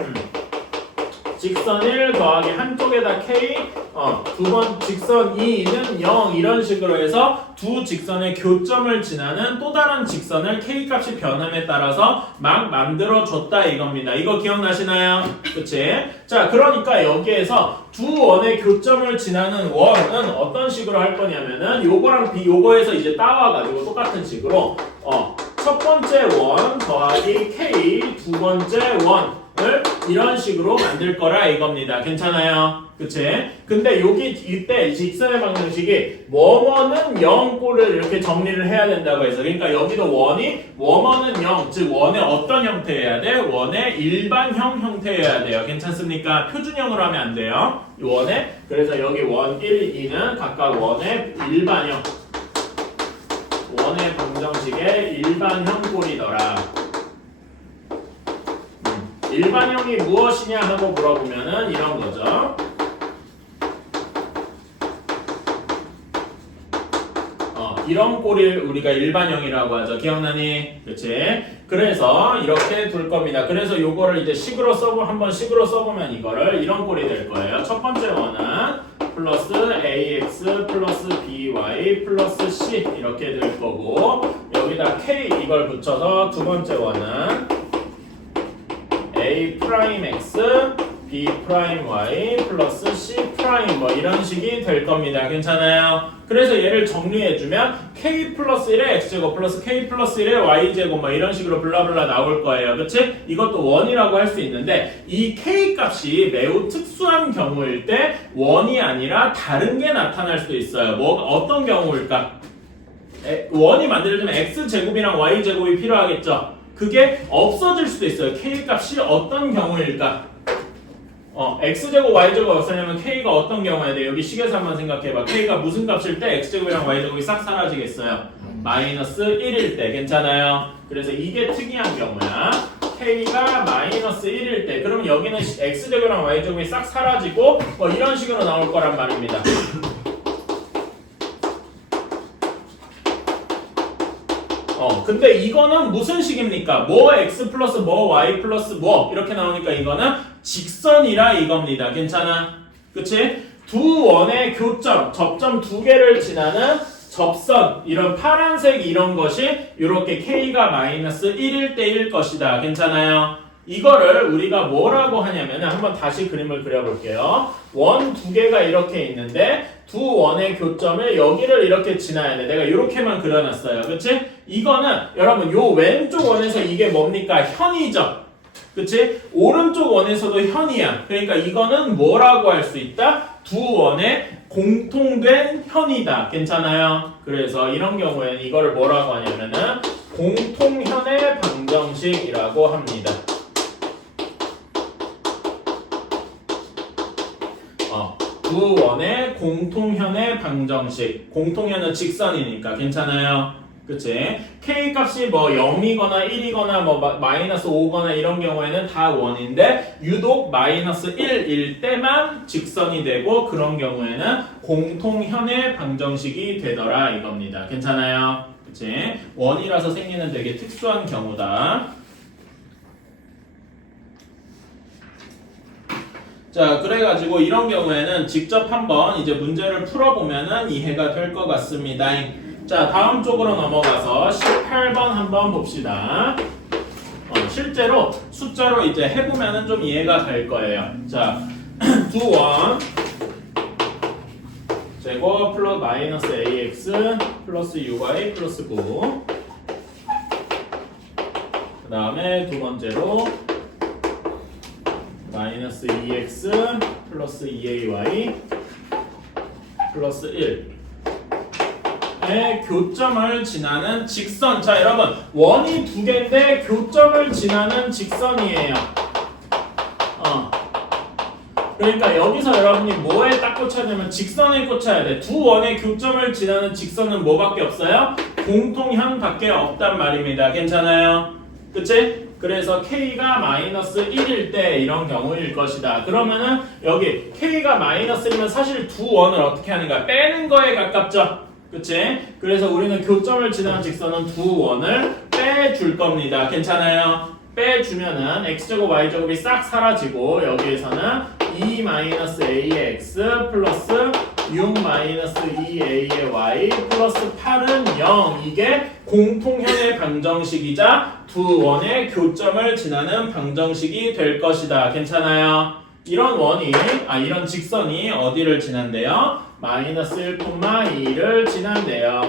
직선 1 더하기 한쪽에다 K 두 번 직선 2는 0 이런 식으로 해서 두 직선의 교점을 지나는 또 다른 직선을 K 값이 변함에 따라서 막 만들어줬다 이겁니다. 이거 기억나시나요? 그치? 자, 그러니까 여기에서 두 원의 교점을 지나는 원은 어떤 식으로 할 거냐면은 요거에서 이제 따와가지고 똑같은 식으로 첫 번째 원 더하기 K 두 번째 원을 이런 식으로 만들 거라 이겁니다. 괜찮아요? 그치? 근데 여기 이때 직선의 방정식이 원어는 0꼴을 이렇게 정리를 해야 된다고 해서 그러니까 여기도 원어는 0, 즉 원의 어떤 형태여야 돼? 원의 일반형 형태여야 돼요. 괜찮습니까? 표준형으로 하면 안 돼요. 이 원의 그래서 여기 원 1, 2는 각각 원의 일반형 원의 방정식의 일반형 꼴이더라. 일반형이 무엇이냐 하고 물어보면은 이런 거죠. 이런 꼴을 우리가 일반형이라고 하죠. 기억나니? 그치? 그래서 이렇게 둘 겁니다. 그래서 요거를 이제 식으로 한번 식으로 써보면 이거를 이런 꼴이 될 거예요. 첫 번째 원은 플러스 ax 플러스 by 플러스 c 이렇게 될 거고 여기다 k 이걸 붙여서 두 번째 원은 a 프라임 x b 프라임 y 플러스 c 프라임 뭐 이런 식이 될 겁니다. 괜찮아요? 그래서 얘를 정리해주면 k 플러스 1의 x제곱 플러스 k 플러스 1의 y제곱 뭐 이런 식으로 블라블라 나올 거예요. 그치? 이것도 원이라고 할 수 있는데 이 k 값이 매우 특수한 경우일 때 원이 아니라 다른 게 나타날 수도 있어요. 뭐 어떤 경우일까? 원이 만들어지면 x제곱이랑 y제곱이 필요하겠죠? 그게 없어질 수도 있어요. k 값이 어떤 경우일까? x제곱 y제곱 없애냐면 k가 어떤 경우에 돼? 여기 식에서 한번 생각해봐. k가 무슨 값일 때 x제곱이랑 y제곱이 싹 사라지겠어요? 마이너스 1일 때. 괜찮아요? 그래서 이게 특이한 경우야. k가 마이너스 1일 때. 그러면 여기는 x제곱이랑 y제곱이 싹 사라지고 뭐 이런 식으로 나올 거란 말입니다. 근데 이거는 무슨 식입니까? 뭐 x 플러스 뭐 y 플러스 뭐 이렇게 나오니까 이거는 직선이라 이겁니다. 괜찮아? 그치? 두 원의 교점, 접점 두 개를 지나는 접선, 이런 파란색 이런 것이 이렇게 k가 마이너스 1일 때일 것이다. 괜찮아요? 이거를 우리가 뭐라고 하냐면 한번 다시 그림을 그려볼게요. 원 두 개가 이렇게 있는데 두 원의 교점을 여기를 이렇게 지나야 돼. 내가 이렇게만 그려놨어요. 그치? 이거는 여러분 요 왼쪽 원에서 이게 뭡니까? 현이죠. 그치? 오른쪽 원에서도 현이야. 그러니까 이거는 뭐라고 할 수 있다? 두 원의 공통된 현이다. 괜찮아요? 그래서 이런 경우에는 이거를 뭐라고 하냐면은 공통현의 방정식이라고 합니다. 두 원의 공통현의 방정식. 공통현은 직선이니까 괜찮아요? 그치? k 값이 뭐 0이거나 1이거나 뭐 마이너스 5거나 이런 경우에는 다 원인데 유독 마이너스 1일 때만 직선이 되고 그런 경우에는 공통현의 방정식이 되더라 이겁니다. 괜찮아요? 그치? 원이라서 생기는 되게 특수한 경우다. 자, 그래가지고 이런 경우에는 직접 한번 이제 문제를 풀어보면은 이해가 될 것 같습니다. 자, 다음 쪽으로 넘어가서 18번 한번 봅시다. 실제로 숫자로 이제 해보면은 좀 이해가 갈 거예요. 자, 두 원 제곱 플러스 마이너스 ax 플러스 uy 플러스 9. 그 다음에 두 번째로 마이너스 2x 플러스 2ay 플러스 1의 교점을 지나는 직선. 자, 여러분 원이 두 개인데 교점을 지나는 직선이에요. 그러니까 여기서 여러분이 뭐에 딱 꽂혀야 되면 직선에 꽂혀야 돼. 두 원의 교점을 지나는 직선은 뭐밖에 없어요? 공통현밖에 없단 말입니다. 괜찮아요? 그치? 그래서 k가 마이너스 1일 때 이런 경우일 것이다. 그러면은 여기 k가 마이너스 1이면 사실 두 원을 어떻게 하는가? 빼는 거에 가깝죠? 그치? 그래서 우리는 교점을 지나는 직선은 두 원을 빼줄 겁니다. 괜찮아요? 빼주면은 x제곱 y제곱이 싹 사라지고 여기에서는 2-ax 플러스 6-2a의 y 플러스 8은 0. 이게 공통현의 방정식이자 두 원의 교점을 지나는 방정식이 될 것이다. 괜찮아요? 이런 직선이 어디를 지난대요? 마이너스 1,2를 지난대요.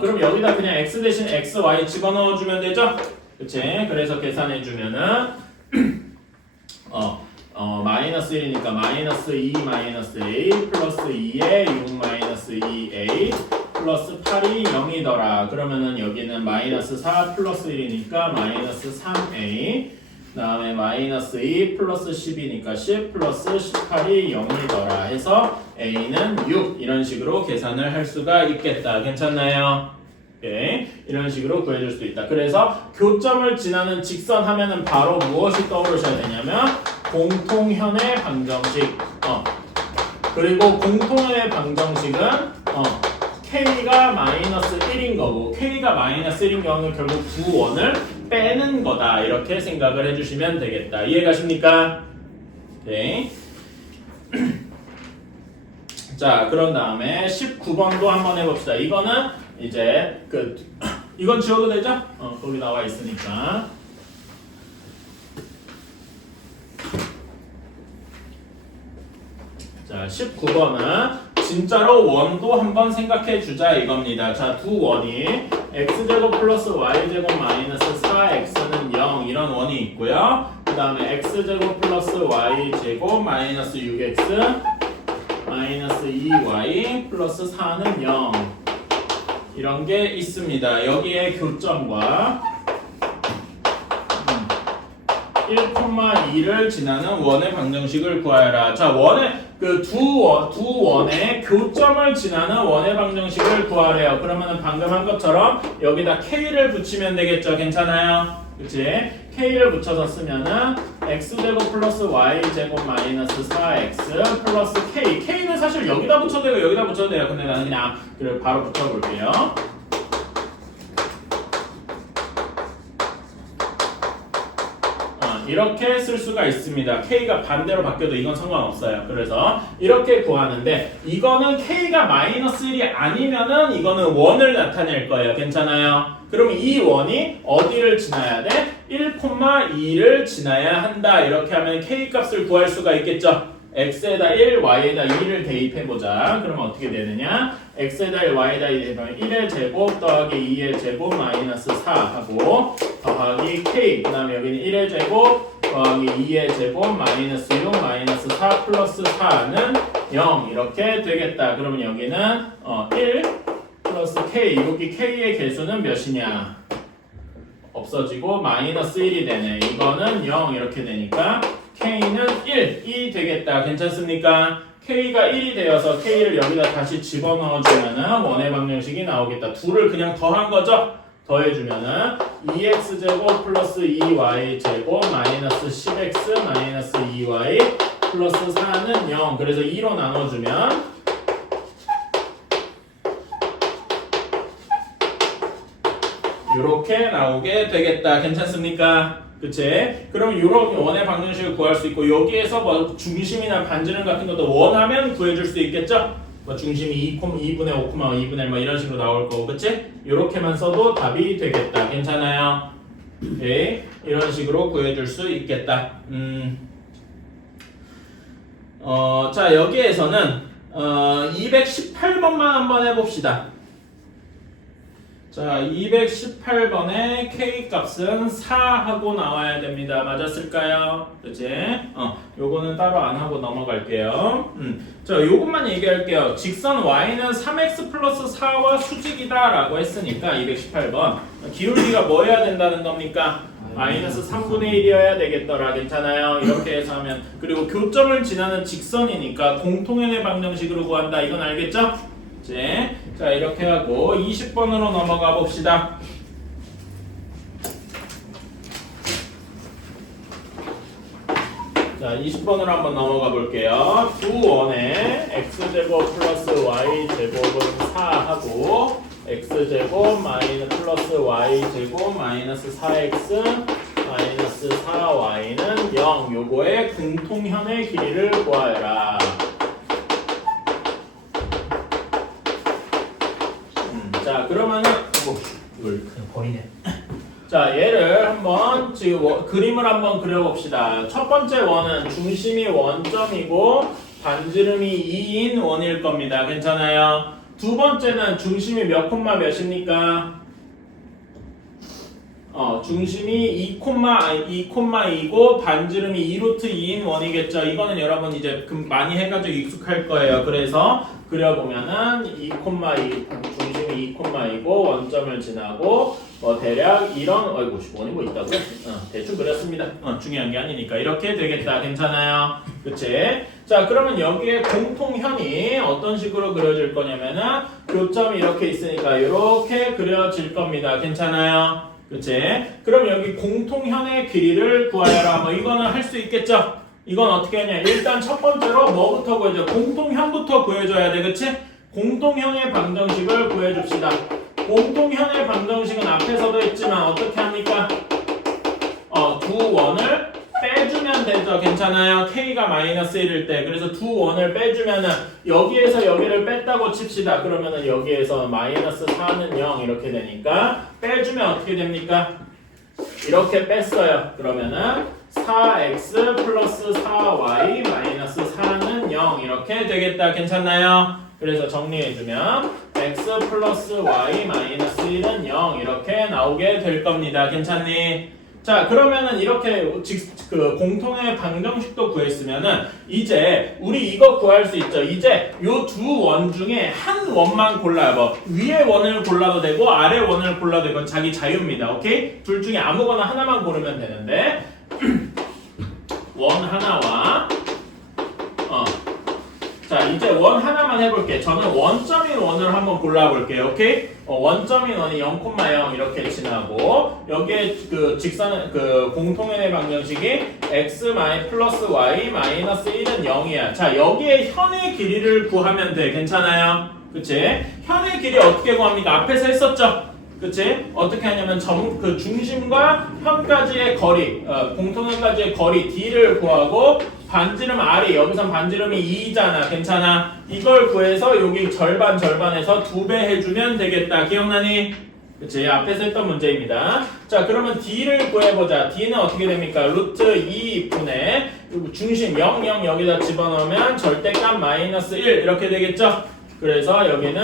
그럼 여기다 그냥 x 대신 x, y 집어넣어주면 되죠? 그치? 그래서 계산해주면은 마이너스 1이니까 마이너스 2 마이너스 a 플러스 2에 6 마이너스 2a 플러스 8이 0이더라. 그러면은 여기는 마이너스 4 플러스 1이니까 마이너스 3a 그 다음에 마이너스 2 플러스 10이니까 10 플러스 18이 0이더라 해서 a는 6 이런 식으로 계산을 할 수가 있겠다. 괜찮나요? 오케이. 이런 식으로 구해줄 수 있다. 그래서 교점을 지나는 직선 하면은 바로 무엇이 떠오르셔야 되냐면 공통현의 방정식. 그리고 공통현의 방정식은 k가 마이너스 1인 거고 k가 마이너스 1인 경우는 결국 구원을 빼는 거다. 이렇게 생각을 해주시면 되겠다. 이해가십니까? 오케이. 자, 그런 다음에 19번도 한번 해봅시다. 이거는 이제 이건 지워도 되죠? 거기 나와 있으니까. 자, 19번은 진짜로 원도 한번 생각해 주자 이겁니다. 자, 두 원이 x제곱 플러스 y제곱 마이너스 4x는 0 이런 원이 있고요. 그 다음에 x제곱 플러스 y제곱 마이너스 6x 마이너스 2y 플러스 4는 0 이런 게 있습니다. 여기에 교점과 1,2를 지나는 원의 방정식을 구하여라. 자, 원의 두 원의 교점을 지나는 원의 방정식을 구하래요. 그러면은 방금 한 것처럼 여기다 k를 붙이면 되겠죠. 괜찮아요? 그치? k를 붙여서 쓰면은 x제곱 플러스 y제곱 마이너스 4x 플러스 k는 사실 여기다 붙여도 되고 여기다 붙여도 돼요. 근데 나는 그냥 바로 붙여볼게요. 이렇게 쓸 수가 있습니다. k가 반대로 바뀌어도 이건 상관없어요. 그래서 이렇게 구하는데 이거는 k가 마이너스 1이 아니면은 이거는 원을 나타낼 거예요. 괜찮아요? 그러면 이 원이 어디를 지나야 돼? 1,2를 지나야 한다. 이렇게 하면 k 값을 구할 수가 있겠죠. x에다 1, y에다 2를 대입해보자. 그러면 어떻게 되느냐? x에다 1, y에다 2 대입하면 1의 제곱 더하기 2의 제곱 마이너스 4 하고 더하기 k 그 다음에 여기는 1의 제곱 더하기 2의 제곱 마이너스 6 마이너스 4 플러스 4는 0 이렇게 되겠다. 그러면 여기는 1 플러스 k 여기 k의 개수는 몇이냐? 없어지고 마이너스 1이 되네. 이거는 0 이렇게 되니까 k는 1이 되겠다. 괜찮습니까? k가 1이 되어서 k를 여기다 다시 집어넣어주면은 원의 방정식이 나오겠다. 둘을 그냥 더한 거죠? 더해주면은 2x제곱 플러스 2y제곱 마이너스 10x 마이너스 2y 플러스 4는 0. 그래서 2로 나눠주면 이렇게 나오게 되겠다. 괜찮습니까? 그치? 그럼 이런 원의 방정식을 구할 수 있고 여기에서 뭐 중심이나 반지름 같은 것도 원하면 구해줄 수 있겠죠? 뭐 중심이 2분의 5, 2분의 1 뭐 이런 식으로 나올 거고 그치? 이렇게만 써도 답이 되겠다. 괜찮아요? 오케이. 이런 식으로 구해줄 수 있겠다. 자 여기에서는 218번만 한번 해봅시다. 자, 218번에 k 값은 4하고 나와야 됩니다. 맞았을까요? 그치? 요거는 따로 안 하고 넘어갈게요. 자, 요것만 얘기할게요. 직선 y는 3x 플러스 4와 수직이다 라고 했으니까 218번 기울기가 뭐 해야 된다는 겁니까? 마이너스 3분의 1이어야 되겠더라. 괜찮아요? 이렇게 해서 하면 그리고 교점을 지나는 직선이니까 공통현의 방정식으로 구한다. 이건 알겠죠? 자 이렇게 하고 20번으로 넘어가 봅시다. 자 20번으로 한번 넘어가 볼게요. 두 원의 x제곱 플러스 y제곱은 4하고 x제곱 마이너스 플러스 y제곱 마이너스 4x 마이너스 4y는 0 요거의 공통현의 길이를 구하여라. 자 그러면은 이걸 그냥 버리네. 자 얘를 한번 지금 그림을 한번 그려봅시다. 첫 번째 원은 중심이 원점이고 반지름이 2인 원일 겁니다. 괜찮아요? 두 번째는 중심이 몇 콤마 몇입니까? 중심이 2,2고 반지름이 2루트 2인 원이겠죠. 이거는 여러분 이제 많이 해가지고 익숙할 거예요. 그래서 그려보면은 2,2 중심이 2,2고 원점을 지나고 대략 이런 원이 뭐 있다고요? 대충 그렸습니다. 중요한 게 아니니까 이렇게 되겠다. 괜찮아요? 그치? 자, 그러면 여기에 공통현이 어떤 식으로 그려질 거냐면은 교점이 이렇게 있으니까 이렇게 그려질 겁니다. 괜찮아요? 그치? 그럼 여기 공통현의 길이를 구하여라. 이거는 할 수 있겠죠? 이건 어떻게 하냐? 일단 첫 번째로 뭐부터 구해줘? 공통현부터 구해줘야 돼. 그치? 공통현의 방정식을 구해줍시다. 공통현의 방정식은 앞에서도 했지만 어떻게 합니까? 두 원을 빼주면 되죠. 괜찮아요? k가 마이너스 1일 때. 그래서 두 원을 빼주면은 여기에서 여기를 뺐다고 칩시다. 그러면은 여기에서 마이너스 4는 0 이렇게 되니까 빼주면 어떻게 됩니까? 이렇게 뺐어요. 그러면은 4x 플러스 4y 마이너스 4는 0 이렇게 되겠다. 괜찮나요? 그래서 정리해주면 x 플러스 y 마이너스 1은 0 이렇게 나오게 될 겁니다. 괜찮니? 자, 그러면은 이렇게 공통의 방정식도 구했으면은 이제 우리 이거 구할 수 있죠. 이제 요 두 원 중에 한 원만 골라요. 위에 원을 골라도 되고 아래 원을 골라도 되고 자기 자유입니다. 오케이? 둘 중에 아무거나 하나만 고르면 되는데 원 하나와 자, 이제 원 하나만 해볼게. 저는 원점인 원을 한번 골라볼게요. 오케이? 원점인 원이 0,0 이렇게 지나고 여기에 직선 공통의 방정식이 x 플러스 y 마이너스 1은 0이야. 자, 여기에 현의 길이를 구하면 돼. 괜찮아요? 그치? 현의 길이 어떻게 구합니까? 앞에서 했었죠? 그치? 어떻게 하냐면 중심과 현까지의 거리, 공통현까지의 거리 d를 구하고 반지름 r이 여기선 반지름이 2잖아. 괜찮아? 이걸 구해서 여기 절반에서 2배 해주면 되겠다. 기억나니? 그치? 앞에서 했던 문제입니다. 자, 그러면 d를 구해보자. d는 어떻게 됩니까? 루트 2분의 중심 0, 0 여기다 집어넣으면 절대값 마이너스 1 이렇게 되겠죠? 그래서 여기는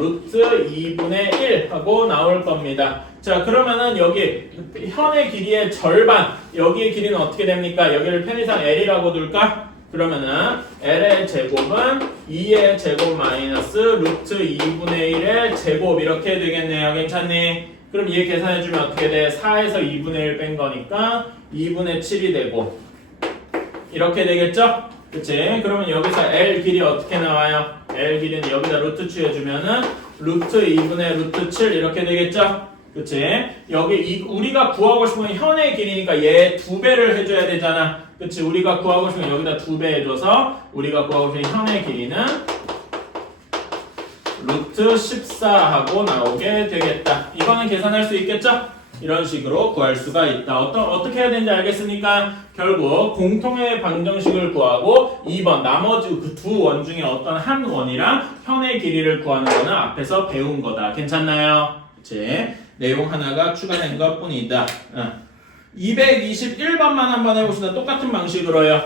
루트 2분의 1 하고 나올 겁니다. 자, 그러면은 여기 현의 길이의 절반, 여기의 길이는 어떻게 됩니까? 여기를 편의상 L이라고 둘까? 그러면은 L의 제곱은 2의 제곱 마이너스 루트 2분의 1의 제곱 이렇게 되겠네요. 괜찮니? 그럼 얘 계산해주면 어떻게 돼? 4에서 2분의 1 뺀 거니까 2분의 7이 되고 이렇게 되겠죠? 그치? 그러면 여기서 L 길이 어떻게 나와요? L 길이는 여기다 루트 취해주면은 루트 2분의 루트 7 이렇게 되겠죠? 그치? 여기 우리가 구하고 싶은 현의 길이니까 얘 2배를 해줘야 되잖아. 그치? 우리가 구하고 싶은 여기다 2배 해줘서 우리가 구하고 싶은 현의 길이는 루트 14하고 나오게 되겠다. 이거는 계산할 수 있겠죠? 이런 식으로 구할 수가 있다. 어떻게 해야 되는지 알겠습니까? 결국 공통의 방정식을 구하고 2번 나머지 그 두 원 중에 어떤 한 원이랑 현의 길이를 구하는 거는 앞에서 배운 거다. 괜찮나요? 그치? 내용 하나가 추가된 것 뿐이다. 221번만 한번 해봅시다. 똑같은 방식으로요.